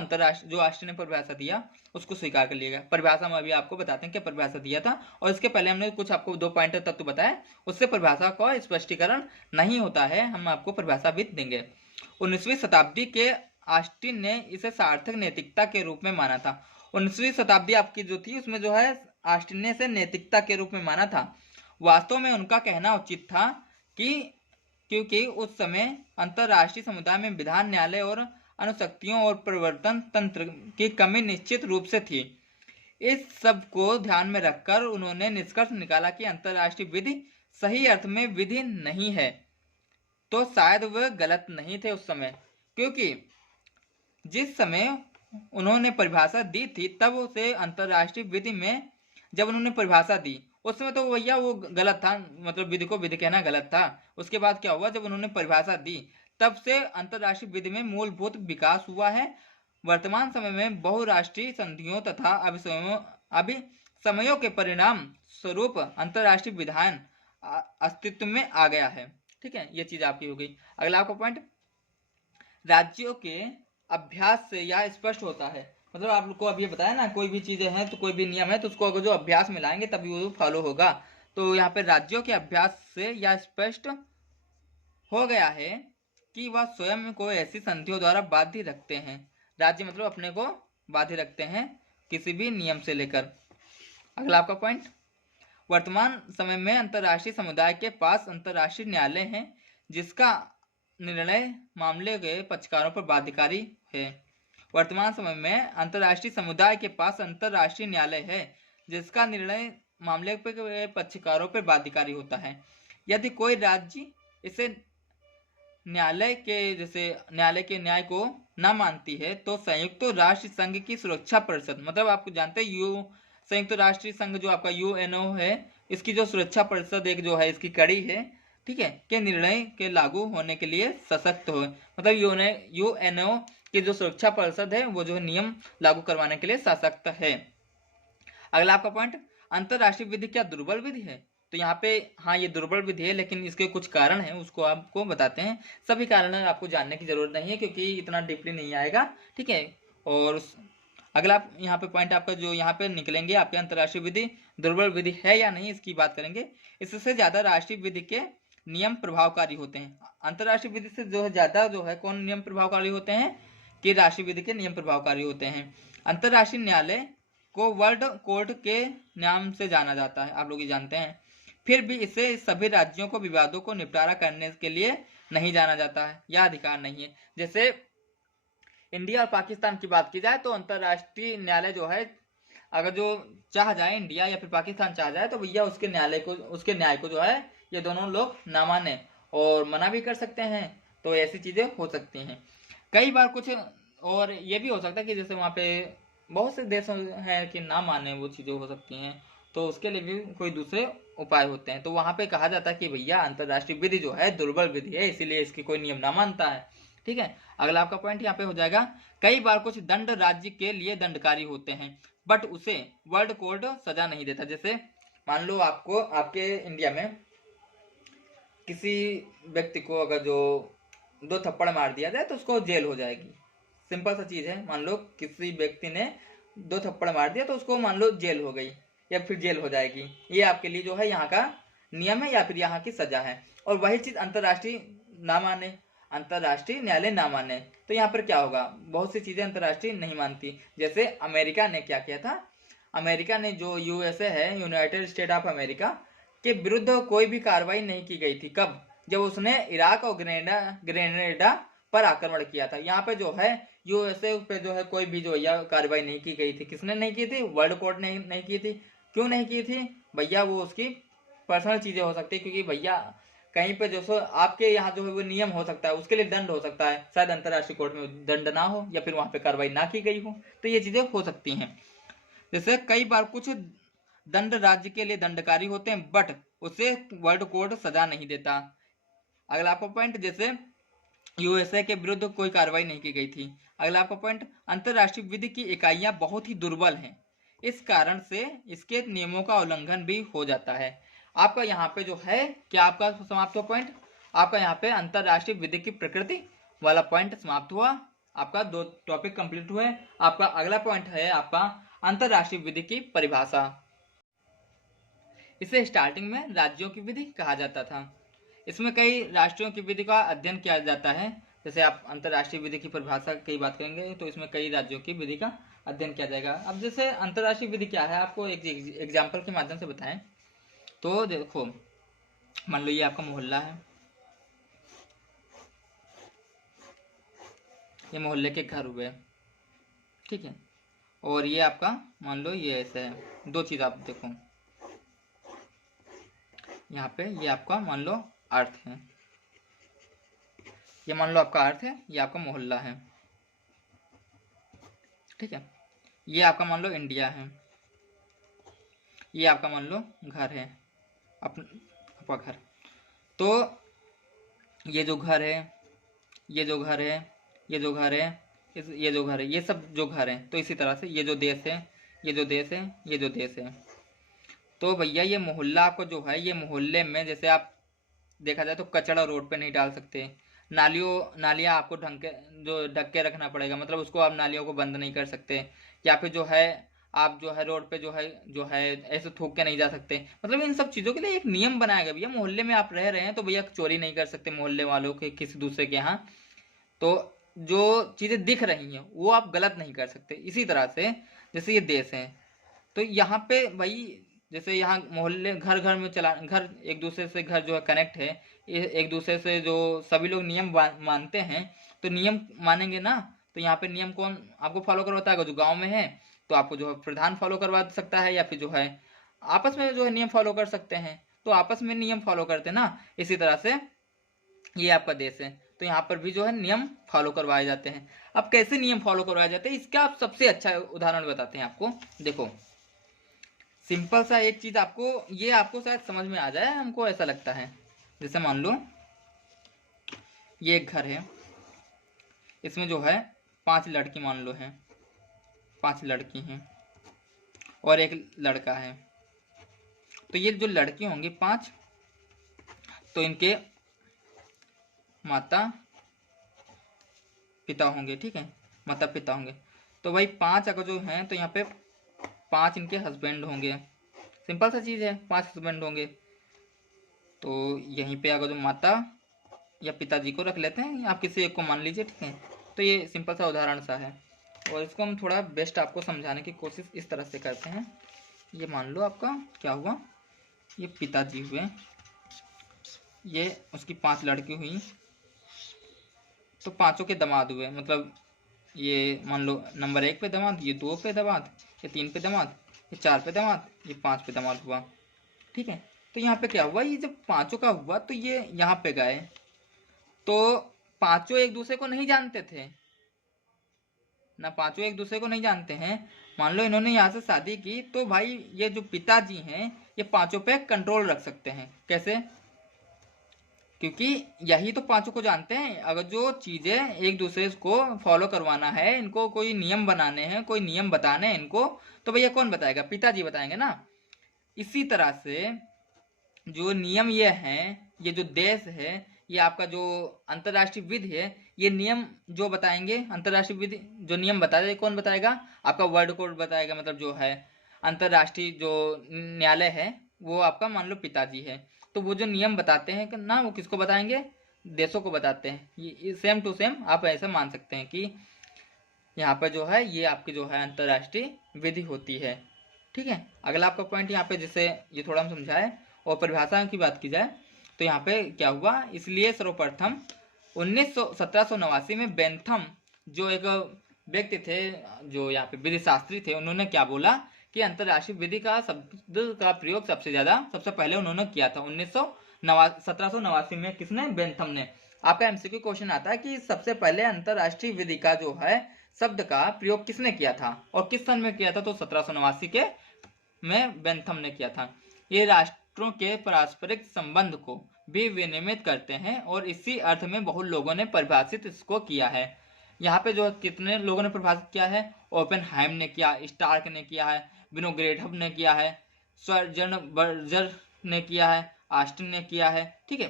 ऑस्टिन ने परिभाषा दिया उसको स्वीकार कर लिया गया। परिभाषा में अभी आपको बताते हैं कि परिभाषा दिया था, और इसके पहले हमने कुछ आपको 2 पॉइंट तत्व बताए, उससे परिभाषा का स्पष्टीकरण नहीं होता है, हम आपको परिभाषा भी देंगे। 19वीं शताब्दी के ऑस्टिन ने इसे सार्थक नैतिकता के रूप में माना था। 19वीं शताब्दी आपकी जो थी उसमें जो है ऑस्टिन ने इसे नैतिकता के रूप में माना था। वास्तव में उनका कहना उचित था कि क्योंकि उस समय अंतर्राष्ट्रीय समुदाय में विधान न्यायालय और अनुशक्तियों और प्रवर्तन तंत्र की कमी निश्चित रूप से थी। इस सब को ध्यान में रखकर उन्होंने निष्कर्ष निकाला कि अंतर्राष्ट्रीय विधि सही अर्थ में विधि नहीं है। तो शायद वह गलत नहीं थे उस समय, क्योंकि जिस समय उन्होंने परिभाषा दी थी तब उसे अंतर्राष्ट्रीय विधि में जब उन्होंने परिभाषा दी उस समय तो भैया वो गलत था, मतलब विधि को विधि कहना गलत था। उसके बाद क्या हुआ, जब उन्होंने परिभाषा दी तब से अंतर्राष्ट्रीय विधि में मूलभूत विकास हुआ है। वर्तमान समय में बहुराष्ट्रीय संधियों तथा अभिसमयों के परिणाम स्वरूप अंतर्राष्ट्रीय विधान अस्तित्व में आ गया है, ठीक है। ये चीज आपकी हो गई। अगला आपका पॉइंट, राज्यों के अभ्यास से यह स्पष्ट होता है, मतलब आप लोग को अभी बताया ना, कोई भी चीजें हैं तो कोई भी नियम है तो उसको अगर जो अभ्यास में लाएंगे तभी वो फॉलो होगा। तो यहाँ पे राज्यों के अभ्यास से यह स्पष्ट हो गया है कि वह स्वयं को ऐसी संधियों द्वारा बाध्य रखते हैं। राज्य मतलब अपने को बाध्य रखते हैं किसी भी नियम से लेकर। अगला आपका पॉइंट, वर्तमान समय में अंतर्राष्ट्रीय समुदाय के पास अंतर्राष्ट्रीय न्यायालय है जिसका निर्णय मामले के पक्षकारों पर बाध्यकारी है। वर्तमान समय में अंतर्राष्ट्रीय समुदाय के पास अंतर्राष्ट्रीय न्यायालय है जिसका निर्णय मामले के पक्षकारों पर बाध्यकारी होता है। यदि कोई राज्य इसे न्यायालय के न्याय को न मानती है तो संयुक्त राष्ट्र संघ की सुरक्षा परिषद, मतलब आपको जानते हैं संयुक्त राष्ट्र संघ जो आपका यूएनओ है, इसकी जो सुरक्षा परिषद एक जो है इसकी कड़ी है, ठीक है, के निर्णय के लागू होने के लिए सशक्त हो, मतलब यूएनओ की जो सुरक्षा परिषद है वो जो नियम लागू करवाने के लिए सशक्त है। अगला आपका पॉइंट, अंतर्राष्ट्रीय विधि क्या दुर्बल विधि है? तो यहाँ पे हाँ ये दुर्बल विधि है, लेकिन इसके कुछ कारण हैं उसको आपको बताते हैं। सभी कारण आपको जानने की जरूरत नहीं है क्योंकि इतना डीपली नहीं आएगा, ठीक है। और अगला यहाँ पे पॉइंट आपका जो यहाँ पे निकलेंगे आपके, अंतर्राष्ट्रीय विधि दुर्बल विधि है या नहीं इसकी बात करेंगे। इससे ज्यादा राष्ट्रीय विधि के नियम प्रभावकारी होते हैं। अंतर्राष्ट्रीय विधि से जो है ज्यादा जो है कौन नियम प्रभावकारी होते हैं, कि राष्ट्रीय विधि के नियम प्रभावकारी होते हैं। अंतर्राष्ट्रीय न्यायालय को वर्ल्ड कोर्ट के नाम से जाना जाता है, आप लोग ये जानते हैं। फिर भी इसे सभी राज्यों को विवादों को निपटारा करने के लिए नहीं जाना जाता है, यह अधिकार नहीं है। जैसे इंडिया और पाकिस्तान की बात की जाए तो अंतर्राष्ट्रीय न्यायालय जो है अगर जो चाह जाए इंडिया या फिर पाकिस्तान चाह जाए तो भैया उसके न्याय को जो है ये दोनों लोग ना माने और मना भी कर सकते हैं। तो ऐसी चीजें हो सकती हैं। कई बार कुछ और ये भी हो सकता है कि जैसे वहाँ पे बहुत से देश हैं कि ना माने, वो चीजें हो सकती हैं, तो उसके लिए भी कोई दूसरे उपाय होते हैं। तो वहां पे कहा जाता है कि भैया अंतर्राष्ट्रीय विधि जो है दुर्बल विधि है, इसीलिए इसकी कोई नियम ना मानता है, ठीक है। अगला आपका पॉइंट यहाँ पे हो जाएगा, कई बार कुछ दंड राज्य के लिए दंडकारी होते हैं बट उसे वर्ल्ड कोर्ट सजा नहीं देता। जैसे मान लो आपको आपके इंडिया में किसी व्यक्ति को अगर जो 2 थप्पड़ मार दिया जाए तो उसको जेल हो जाएगी। सिंपल सा चीज है, मान लो किसी व्यक्ति ने 2 थप्पड़ मार दिया तो उसको मान लो जेल हो गई या फिर जेल हो जाएगी। ये आपके लिए जो है यहाँ का नियम है या फिर यहाँ की सजा है। और वही चीज अंतरराष्ट्रीय ना माने, अंतरराष्ट्रीय न्यायालय ना माने तो यहाँ पर क्या होगा, बहुत सी चीजें अंतरराष्ट्रीय नहीं मानती। जैसे अमेरिका ने क्या किया था, अमेरिका ने जो यूएसए है, यूनाइटेड स्टेट ऑफ अमेरिका के विरुद्ध कोई भी कार्रवाई नहीं की गई थी। कब? जब उसने इराक और ग्रेनेडा पर आक्रमण किया था। यहाँ पे जो है यूएसए पे जो है कोई भी जो है कार्रवाई नहीं की गई थी। किसने नहीं की थी? वर्ल्ड कोर्ट ने नहीं की थी। क्यों नहीं की थी भैया? वो उसकी पर्सनल चीजें हो सकती है, क्योंकि भैया कहीं पे जो सो आपके यहाँ जो है वो नियम हो सकता है, उसके लिए दंड हो सकता है, शायद अंतरराष्ट्रीय कोर्ट में दंड ना हो या फिर वहां पे कार्रवाई ना की गई हो, तो ये चीजें हो सकती हैं। जैसे कई बार कुछ दंड राज्य के लिए दंडकारी होते हैं बट उसे वर्ल्ड कोर्ट सजा नहीं देता। अगला आपका पॉइंट, जैसे यूएसए के विरुद्ध कोई कार्रवाई नहीं की गई थी। अगला आपका पॉइंट, अंतरराष्ट्रीय विधि की इकाइयां बहुत ही दुर्बल हैं, इस कारण से इसके नियमों का उल्लंघन भी हो जाता है। आपका यहाँ पे जो है क्या आपका समाप्त हुआ पॉइंट, आपका यहाँ पे अंतरराष्ट्रीय विधि की प्रकृति वाला पॉइंट समाप्त हुआ। आपका 2 टॉपिक कंप्लीट हुए। आपका अगला पॉइंट है आपका अंतरराष्ट्रीय विधि की परिभाषा। इसे स्टार्टिंग में राज्यों की विधि कहा जाता था। इसमें कई राष्ट्रों की विधि का अध्ययन किया जाता है। जैसे आप अंतरराष्ट्रीय विधि की परिभाषा की बात करेंगे तो इसमें कई राज्यों की विधि का अध्ययन किया जाएगा। अब जैसे अंतरराष्ट्रीय विधि क्या है, आपको एक एग्जाम्पल के माध्यम से बताएं तो देखो, मान लो ये आपका मोहल्ला है, ये मोहल्ले के घर हुए, ठीक है, और ये आपका मान लो ये ऐसे है। 2 चीज आप देखो, यहाँ पे ये आपका मान लो अर्थ है, ये मान लो आपका अर्थ है, ये आपका मोहल्ला है, ठीक है। ये आपका मान लो इंडिया है, ये आपका मान लो घर है, आपका घर। तो ये जो घर है, ये जो घर है, ये जो घर है, ये जो घर है, ये सब जो घर है, तो इसी तरह से ये जो देश है, ये जो देश है, ये जो देश है। तो भैया ये मोहल्ला आपको जो है, ये मोहल्ले में जैसे आप देखा जाए तो कचरा रोड पे नहीं डाल सकते, नालियाँ आपको ढक के रखना पड़ेगा, मतलब उसको आप नालियों को बंद नहीं कर सकते, या फिर जो है आप जो है रोड पे जो है ऐसे थूक के नहीं जा सकते। मतलब इन सब चीज़ों के लिए एक नियम बनाया गया। भैया मोहल्ले में आप रह रहे हैं तो भैया चोरी नहीं कर सकते मोहल्ले वालों के किसी दूसरे के यहाँ, तो जो चीज़ें दिख रही हैं वो आप गलत नहीं कर सकते। इसी तरह से जैसे ये देश है तो यहाँ पे भाई जैसे यहाँ मोहल्ले घर घर में चला, घर एक दूसरे से घर जो है कनेक्ट है, एक दूसरे से जो सभी लोग नियम मानते हैं, तो नियम मानेंगे ना, तो यहाँ पे नियम कौन आपको फॉलो करवाता है? जो गांव में है तो आपको जो है प्रधान फॉलो करवा सकता है, या फिर जो है आपस में जो है नियम फॉलो कर सकते हैं, तो आपस में नियम फॉलो करते हैं ना। इसी तरह से ये आपका देश है तो यहाँ पर भी जो है नियम फॉलो करवाए जाते हैं। अब कैसे नियम फॉलो करवाए जाते हैं इसका आप सबसे अच्छा उदाहरण बताते हैं आपको। देखो सिंपल सा एक चीज आपको, ये आपको शायद समझ में आ जाए, हमको ऐसा लगता है। जैसे मान लो ये एक घर है, इसमें जो है 5 लड़की मान लो हैं, 5 लड़की हैं और एक लड़का है। तो ये जो लड़की होंगी 5, तो इनके माता पिता होंगे, ठीक है, माता पिता होंगे। तो भाई 5 अगर जो हैं तो यहाँ पे 5 इनके हस्बैंड होंगे। सिंपल सा चीज़ है, 5 हस्बैंड होंगे। तो यहीं पे अगर जो माता या पिताजी को रख लेते हैं, आप किसी एक को मान लीजिए, ठीक है। तो ये सिंपल सा उदाहरण सा है और इसको हम थोड़ा बेस्ट आपको समझाने की कोशिश इस तरह से करते हैं। ये मान लो आपका क्या हुआ, ये पिताजी हुए, ये उसकी 5 लड़की हुई, तो 5 के दामाद हुए। मतलब ये मान लो नंबर 1 पे दामाद, ये 2 पे दामाद, ये 3 पे दामाद, ये 4 पे दामाद, ये 5 पे दामाद हुआ, ठीक है। तो यहाँ पे क्या हुआ, ये जब 5 का हुआ तो ये यहाँ पे गए, तो 5 एक दूसरे को नहीं जानते थे ना, 5 एक दूसरे को नहीं जानते हैं। मान लो इन्होंने यहाँ से शादी की, तो भाई ये जो पिताजी हैं ये 5 पे कंट्रोल रख सकते हैं। कैसे? क्योंकि यही तो 5 को जानते हैं। अगर जो चीजें एक दूसरे को फॉलो करवाना है, इनको कोई नियम बनाने हैं, कोई नियम बताने हैं इनको, तो भैया कौन बताएगा? पिताजी बताएंगे ना। इसी तरह से जो नियम ये हैं, ये जो देश है, ये आपका जो अंतर्राष्ट्रीय विधि है, ये नियम जो बताएंगे, अंतर्राष्ट्रीय विधि जो नियम बताएगा, कौन बताएगा? आपका वर्ल्ड कोड बताएगा, मतलब जो है अंतर्राष्ट्रीय जो न्यायालय है वो आपका मान लो पिताजी है। तो वो जो नियम बताते हैं ना, वो किसको बताएंगे? देशों को बताते हैं। ये सेम टू सेम आप ऐसा मान सकते हैं कि यहाँ पर जो है ये आपकी जो है अंतर्राष्ट्रीय विधि होती है। ठीक है, अगला आपका पॉइंट यहाँ पे, जिससे ये थोड़ा हम समझाए और परिभाषा की बात की जाए तो यहाँ पे क्या हुआ, इसलिए सर्वप्रथम 1789 में बेंथम जो एक व्यक्ति थे, जो यहाँ पे विधि शास्त्री थे, उन्होंने क्या बोला कि अंतर्राष्ट्रीय विधि का शब्द का प्रयोग सबसे पहले उन्होंने किया था 1789 में। किसने? बेंथम ने। आपका एमसीक्यू क्वेश्चन आता है कि सबसे पहले अंतर्राष्ट्रीय विधि का जो है शब्द का प्रयोग किसने किया था और किस सन में किया था? तो 1789 के में बेंथम ने किया था। ये राष्ट्रों के पारस्परिक संबंध को भी विनियमित करते हैं और इसी अर्थ में बहुत लोगों ने परिभाषित इसको किया है। यहाँ पे जो कितने लोगों ने परिभाषित किया है? ओपेनहाइम ने किया, स्टार्क ने किया है, विनोग्रेडोव ने किया है, स्वर्जनबर्गर ने किया है, ऑस्टिन ने किया है। ठीक है,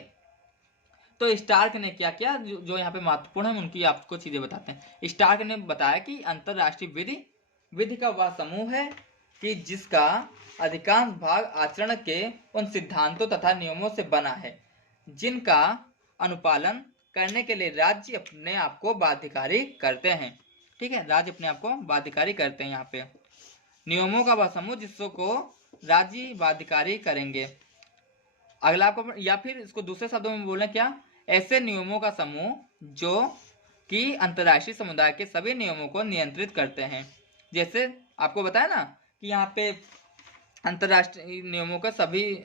तो स्टार्क ने क्या किया, जो यहाँ पे महत्वपूर्ण है उनकी आपको चीजें बताते हैं। स्टार्क ने बताया कि अंतर्राष्ट्रीय विधि का वह समूह है कि जिसका अधिकांश भाग आचरण के उन सिद्धांतों तथा नियमों से बना है जिनका अनुपालन करने के लिए राज्य अपने आप को बाध्यकारी करते हैं। ठीक है, राज्य अपने आप को बाध्यकारी करते हैं। यहाँ पे नियमों का वह समूह जिसको राज्य बाध्यकारी करेंगे। अगला आपको, या फिर इसको दूसरे शब्दों में बोलें क्या, ऐसे नियमों का समूह जो कि अंतर्राष्ट्रीय समुदाय के सभी नियमों को नियंत्रित करते हैं। जैसे आपको बताया ना कि यहाँ पे अंतर्राष्ट्रीय नियमों का सभी,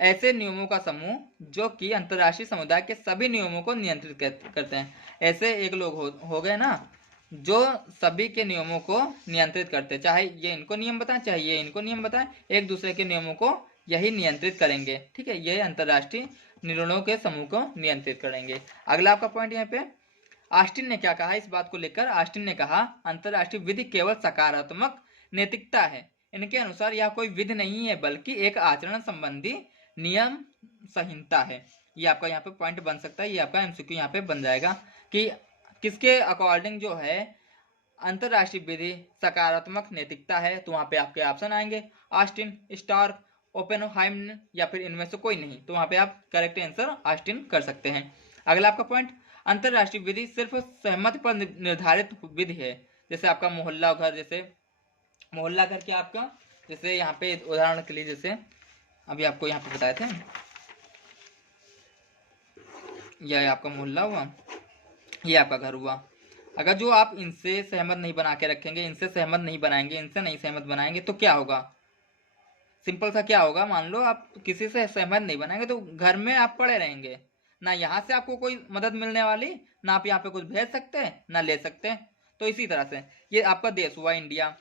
ऐसे नियमों का समूह जो कि अंतर्राष्ट्रीय समुदाय के सभी नियमों को नियंत्रित करते हैं। ऐसे एक लोग हो गए ना जो सभी के नियमों को नियंत्रित करते हैं, चाहे ये इनको नियम बताएं चाहे ये इनको नियम बताएं, एक दूसरे के नियमों को यही नियंत्रित करेंगे। ठीक है, ये अंतर्राष्ट्रीय निर्णयों के समूह को नियंत्रित करेंगे। अगला आपका पॉइंट यहाँ पे, ऑस्टिन ने क्या कहा इस बात को लेकर? ऑस्टिन ने कहा अंतर्राष्ट्रीय विधि केवल सकारात्मक नैतिकता है। इनके अनुसार यह कोई विधि नहीं है बल्कि एक आचरण संबंधी नियम संहिता है। ये आपका यहाँ पे पॉइंट बन सकता है, ये आपका एमसीक्यू यहाँ पे बन जाएगा कि किसके अकॉर्डिंग जो है अंतर्राष्ट्रीय विधि सकारात्मक नैतिकता है। तो वहां पे आपके ऑप्शन आएंगे ऑस्टिन, स्टार्क, ओपेनहाइम या फिर इनमें से कोई नहीं। तो वहां पे आप करेक्ट आंसर ऑस्टिन कर सकते हैं। अगला आपका पॉइंट, अंतर्राष्ट्रीय विधि सिर्फ सहमति पर निर्धारित विधि है। जैसे आपका मोहल्ला घर, जैसे मोहल्ला घर क्या आपका, जैसे यहाँ पे उदाहरण के लिए, जैसे अभी आपको यहाँ पे बताए थे, यह आपका मोहल्ला हुआ, ये आपका घर हुआ। अगर जो आप इनसे सहमत नहीं बना के रखेंगे, इनसे सहमत नहीं बनाएंगे, इनसे नहीं सहमत बनाएंगे तो क्या होगा? सिंपल सा क्या होगा, मान लो आप किसी से सहमत नहीं बनाएंगे तो घर में आप पड़े रहेंगे, ना यहाँ से आपको कोई मदद मिलने वाली, ना आप यहाँ पे कुछ भेज सकते हैं ना ले सकते हैं। तो इसी तरह से ये आपका देश हुआ इंडिया,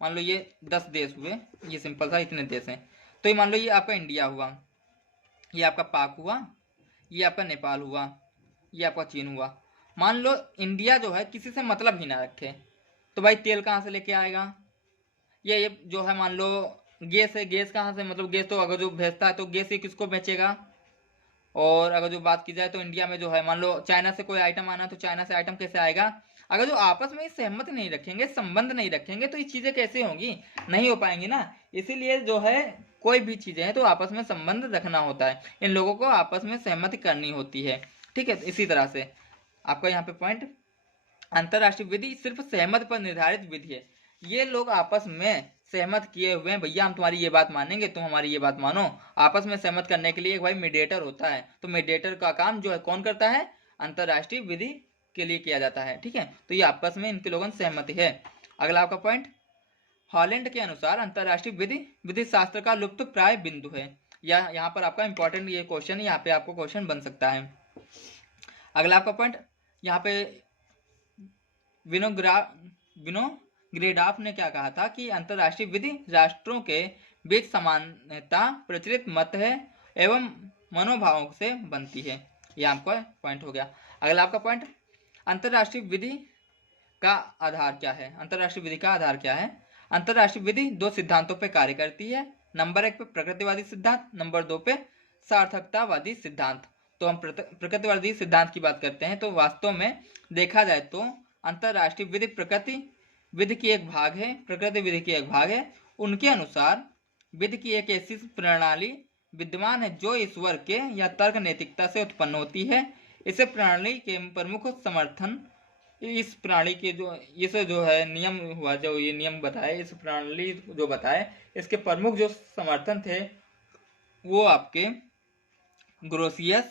मान लो ये 10 देश हुए, ये सिंपल सा इतने देश हैं। तो ये मान लो ये आपका इंडिया हुआ, ये आपका पाक हुआ, ये आपका नेपाल हुआ, ये आपका चीन हुआ। मान लो इंडिया जो है किसी से मतलब ही ना रखे तो भाई तेल कहाँ से लेके आएगा? ये जो है मान लो गैस है, गैस कहाँ से, मतलब गैस तो अगर जो भेजता है तो गैस ही किसको बेचेगा? और अगर जो बात की जाए तो इंडिया में जो है मान लो चाइना से कोई आइटम आना है तो चाइना से आइटम कैसे आएगा? अगर जो आपस में सहमत नहीं रखेंगे, संबंध नहीं रखेंगे तो ये चीजें कैसे होंगी? नहीं हो पाएंगी ना। इसीलिए जो है कोई भी चीजें हैं तो आपस में संबंध रखना होता है, इन लोगों को आपस में सहमति करनी होती है। ठीक है, इसी तरह से आपका यहाँ पे पॉइंट, अंतर्राष्ट्रीय विधि सिर्फ सहमत पर निर्धारित विधि है। ये लोग आपस में सहमत किए हुए हैं, भैया हम तुम्हारी ये बात मानेंगे, तुम हमारी ये बात मानो। आपस में सहमत करने के लिए एक भाई मीडिएटर होता है, तो मीडिएटर का काम जो है कौन करता है? अंतर्राष्ट्रीय विधि के लिए किया जाता है। ठीक है, तो ये आपस में इनके लोगों की सहमति है। अगला आपका पॉइंट, हॉलैंड के अनुसार अंतर्राष्ट्रीय विधि शास्त्र का लुप्त प्राय बिंदु है। या यहाँ पर आपका इंपॉर्टेंट ये क्वेश्चन, यहाँ पे आपको क्वेश्चन बन सकता है। अगला आपका पॉइंट, यहाँ पे विनोग्रेडोव ने क्या कहा था कि अंतर्राष्ट्रीय विधि राष्ट्रों के बीच समानता प्रचलित मत है एवं मनोभावों से बनती है। यह आपका पॉइंट हो गया। अगला आपका पॉइंट, अंतर्राष्ट्रीय विधि का आधार क्या है? अंतर्राष्ट्रीय विधि का आधार क्या है? अंतर्राष्ट्रीय विधि दो सिद्धांतों पर कार्य करती है, नंबर 1 पे प्रकृतिवादी सिद्धांत, नंबर 2 पे सार्थकतावादी सिद्धांत। तो हम प्रकृतिवादी सिद्धांत की बात करते हैं। तो वास्तव में देखा जाए तो अंतरराष्ट्रीय विधि प्रकृति विधि की एक भाग है, प्रकृति विधि की एक भाग है। उनके अनुसार विधि की एक ऐसी प्रणाली विद्यमान है जो ईश्वर के या तर्क नैतिकता से उत्पन्न होती है। इसे प्रणाली के प्रमुख समर्थन, इस प्रणाली के जो है नियम हुआ, जो ये नियम बताए, इस प्रणाली जो बताए, इसके प्रमुख जो समर्थन थे वो आपके ग्रोसियस,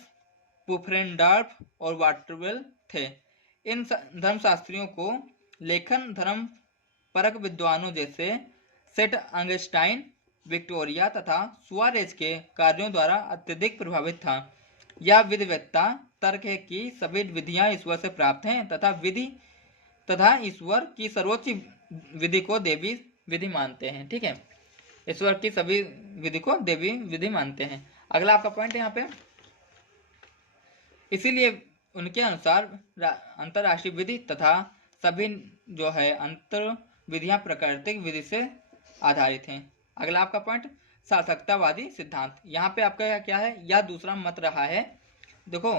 पुफ्रेंडार्फ और वाटरवेल थे। इन धर्मशास्त्रियों को लेखन धर्म परक विद्वानों जैसे सेट अंगस्टाइन, विक्टोरिया तथा सुआरेज के कार्यों द्वारा अत्यधिक प्रभावित था। यह विधिवत्ता तर्क है कि सभी विधियां ईश्वर से प्राप्त हैं तथा ईश्वर की सर्वोच्च विधि को देवी विधि मानते हैं। ठीक है, ईश्वर की सभी विधि को देवी विधि मानते हैं। अगला आपका पॉइंट है यहाँ पे, इसीलिए उनके अनुसार अंतरराष्ट्रीय विधि तथा सभी जो है अंतर विधियां प्राकृतिक विधि से आधारित हैं। अगला आपका पॉइंट सार्थकतावादी सिद्धांत। यहाँ पे आपका क्या है, यह दूसरा मत रहा है। देखो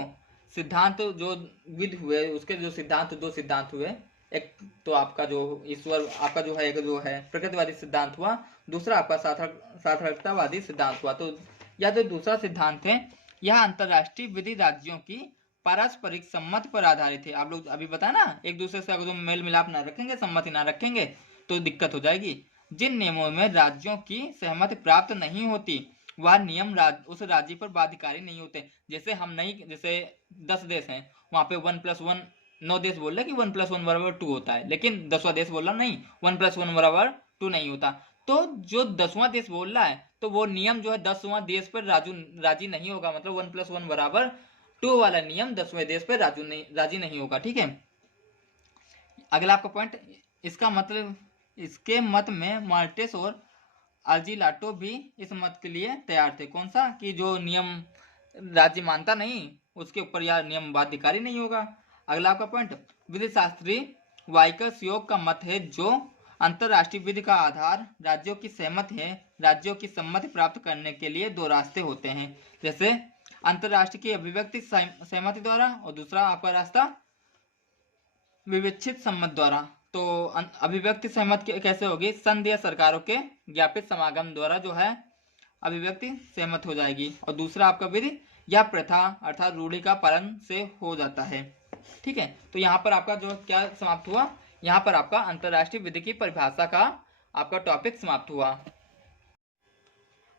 सिद्धांत जो विधि हुए उसके जो सिद्धांत, दो सिद्धांत हुए, एक तो आपका जो ईश्वर आपका जो है, एक जो है प्रकृतिवादी सिद्धांत हुआ, दूसरा आपका सार्थकतावादी सिद्धांत हुआ। तो यह जो दूसरा सिद्धांत है यह अंतरराष्ट्रीय विधि राज्यों की पारस्परिक सम्मति पर आधारित है। आप लोग अभी बताया ना, एक दूसरे से अगर मेल मिलाप ना रखेंगे, सम्मति ना रखेंगे तो दिक्कत हो जाएगी। जिन नियमों में राज्यों की सहमति प्राप्त नहीं होती वह नियम उस राज्य पर बाध्यकारी नहीं होते। जैसे हम नहीं, जैसे 10 देश हैं, वहां पे 1+1 9 देश बोल रहे कि 1+1 = 2 होता है, लेकिन 10वां देश बोल रहा नहीं 1+1 = 2 नहीं होता। तो जो 10वां देश बोल रहा है तो वो नियम जो है 10वां देश पर राजी नहीं होगा, मतलब 1+1 = 2 वाला नियम 10वें देश पर राजी नहीं होगा। ठीक है, अगला आपका पॉइंट, इसका मतलब इसके मत में मार्टेस और अर्जिलाटो भी इस मत के लिए तैयार थे। कौन सा, कि जो नियम राज्य मानता नहीं उसके ऊपर यह नियम बाध्यकारी नहीं होगा। अगला आपका पॉइंट, विधि शास्त्री वाइकस योग का मत है जो अंतरराष्ट्रीय विधि का आधार राज्यों की सहमति है। राज्यों की सम्मति प्राप्त करने के लिए 2 रास्ते होते हैं, जैसे अंतरराष्ट्रीय की अभिव्यक्ति सहमति द्वारा और दूसरा आपका रास्ता विवेचित सम्मत द्वारा। तो अभिव्यक्ति सहमति कैसे होगी, संघ या सरकारों के ज्ञापित समागम द्वारा जो है अभिव्यक्ति सहमत हो जाएगी, और दूसरा आपका विधि या प्रथा अर्थात रूढ़ि का पालन से हो जाता है। ठीक है, तो यहाँ पर आपका जो क्या समाप्त हुआ, यहाँ पर आपका अंतरराष्ट्रीय विधि की परिभाषा का आपका टॉपिक समाप्त हुआ।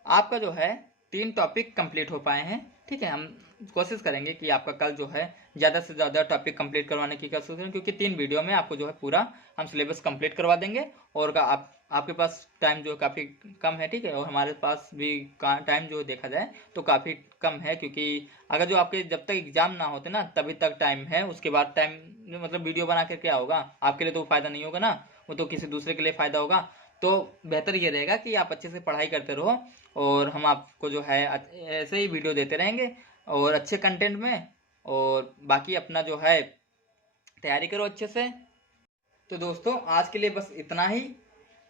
आपका जो है 3 टॉपिक कंप्लीट हो पाए हैं। ठीक है, हम कोशिश करेंगे कि आपका कल जो है ज़्यादा से ज़्यादा टॉपिक कंप्लीट करवाने की कोशिश करें, क्योंकि 3 वीडियो में आपको जो है पूरा हम सिलेबस कंप्लीट करवा देंगे। और आपके पास टाइम जो काफ़ी कम है। ठीक है, और हमारे पास भी टाइम जो देखा जाए तो काफ़ी कम है, क्योंकि अगर जो आपके जब तक एग्जाम ना होते ना तभी तक टाइम है, उसके बाद टाइम मतलब वीडियो बना कर क्या होगा, आपके लिए तो फ़ायदा नहीं होगा ना, वो तो किसी दूसरे के लिए फ़ायदा होगा। तो बेहतर ये रहेगा कि आप अच्छे से पढ़ाई करते रहो और हम आपको जो है ऐसे ही वीडियो देते रहेंगे और अच्छे कंटेंट में, और बाकी अपना जो है तैयारी करो अच्छे से। तो दोस्तों आज के लिए बस इतना ही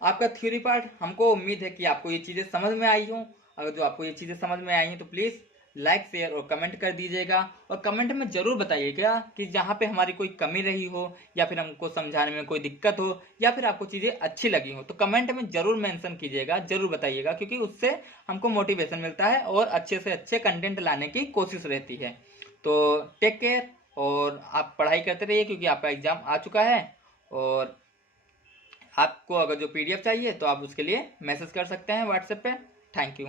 आपका थ्योरी पार्ट। हमको उम्मीद है कि आपको ये चीज़ें समझ में आई हों। अगर जो आपको ये चीज़ें समझ में आई हैं तो प्लीज़ लाइक शेयर और कमेंट कर दीजिएगा, और कमेंट में ज़रूर बताइएगा कि जहाँ पे हमारी कोई कमी रही हो या फिर हमको समझाने में कोई दिक्कत हो या फिर आपको चीज़ें अच्छी लगी हो, तो कमेंट में ज़रूर मेंशन कीजिएगा, ज़रूर बताइएगा, क्योंकि उससे हमको मोटिवेशन मिलता है और अच्छे से अच्छे कंटेंट लाने की कोशिश रहती है। तो टेक केयर और आप पढ़ाई करते रहिए, क्योंकि आपका एग्ज़ाम आ चुका है। और आपको अगर जो PDF चाहिए तो आप उसके लिए मैसेज कर सकते हैं व्हाट्सएप पे। Thank you.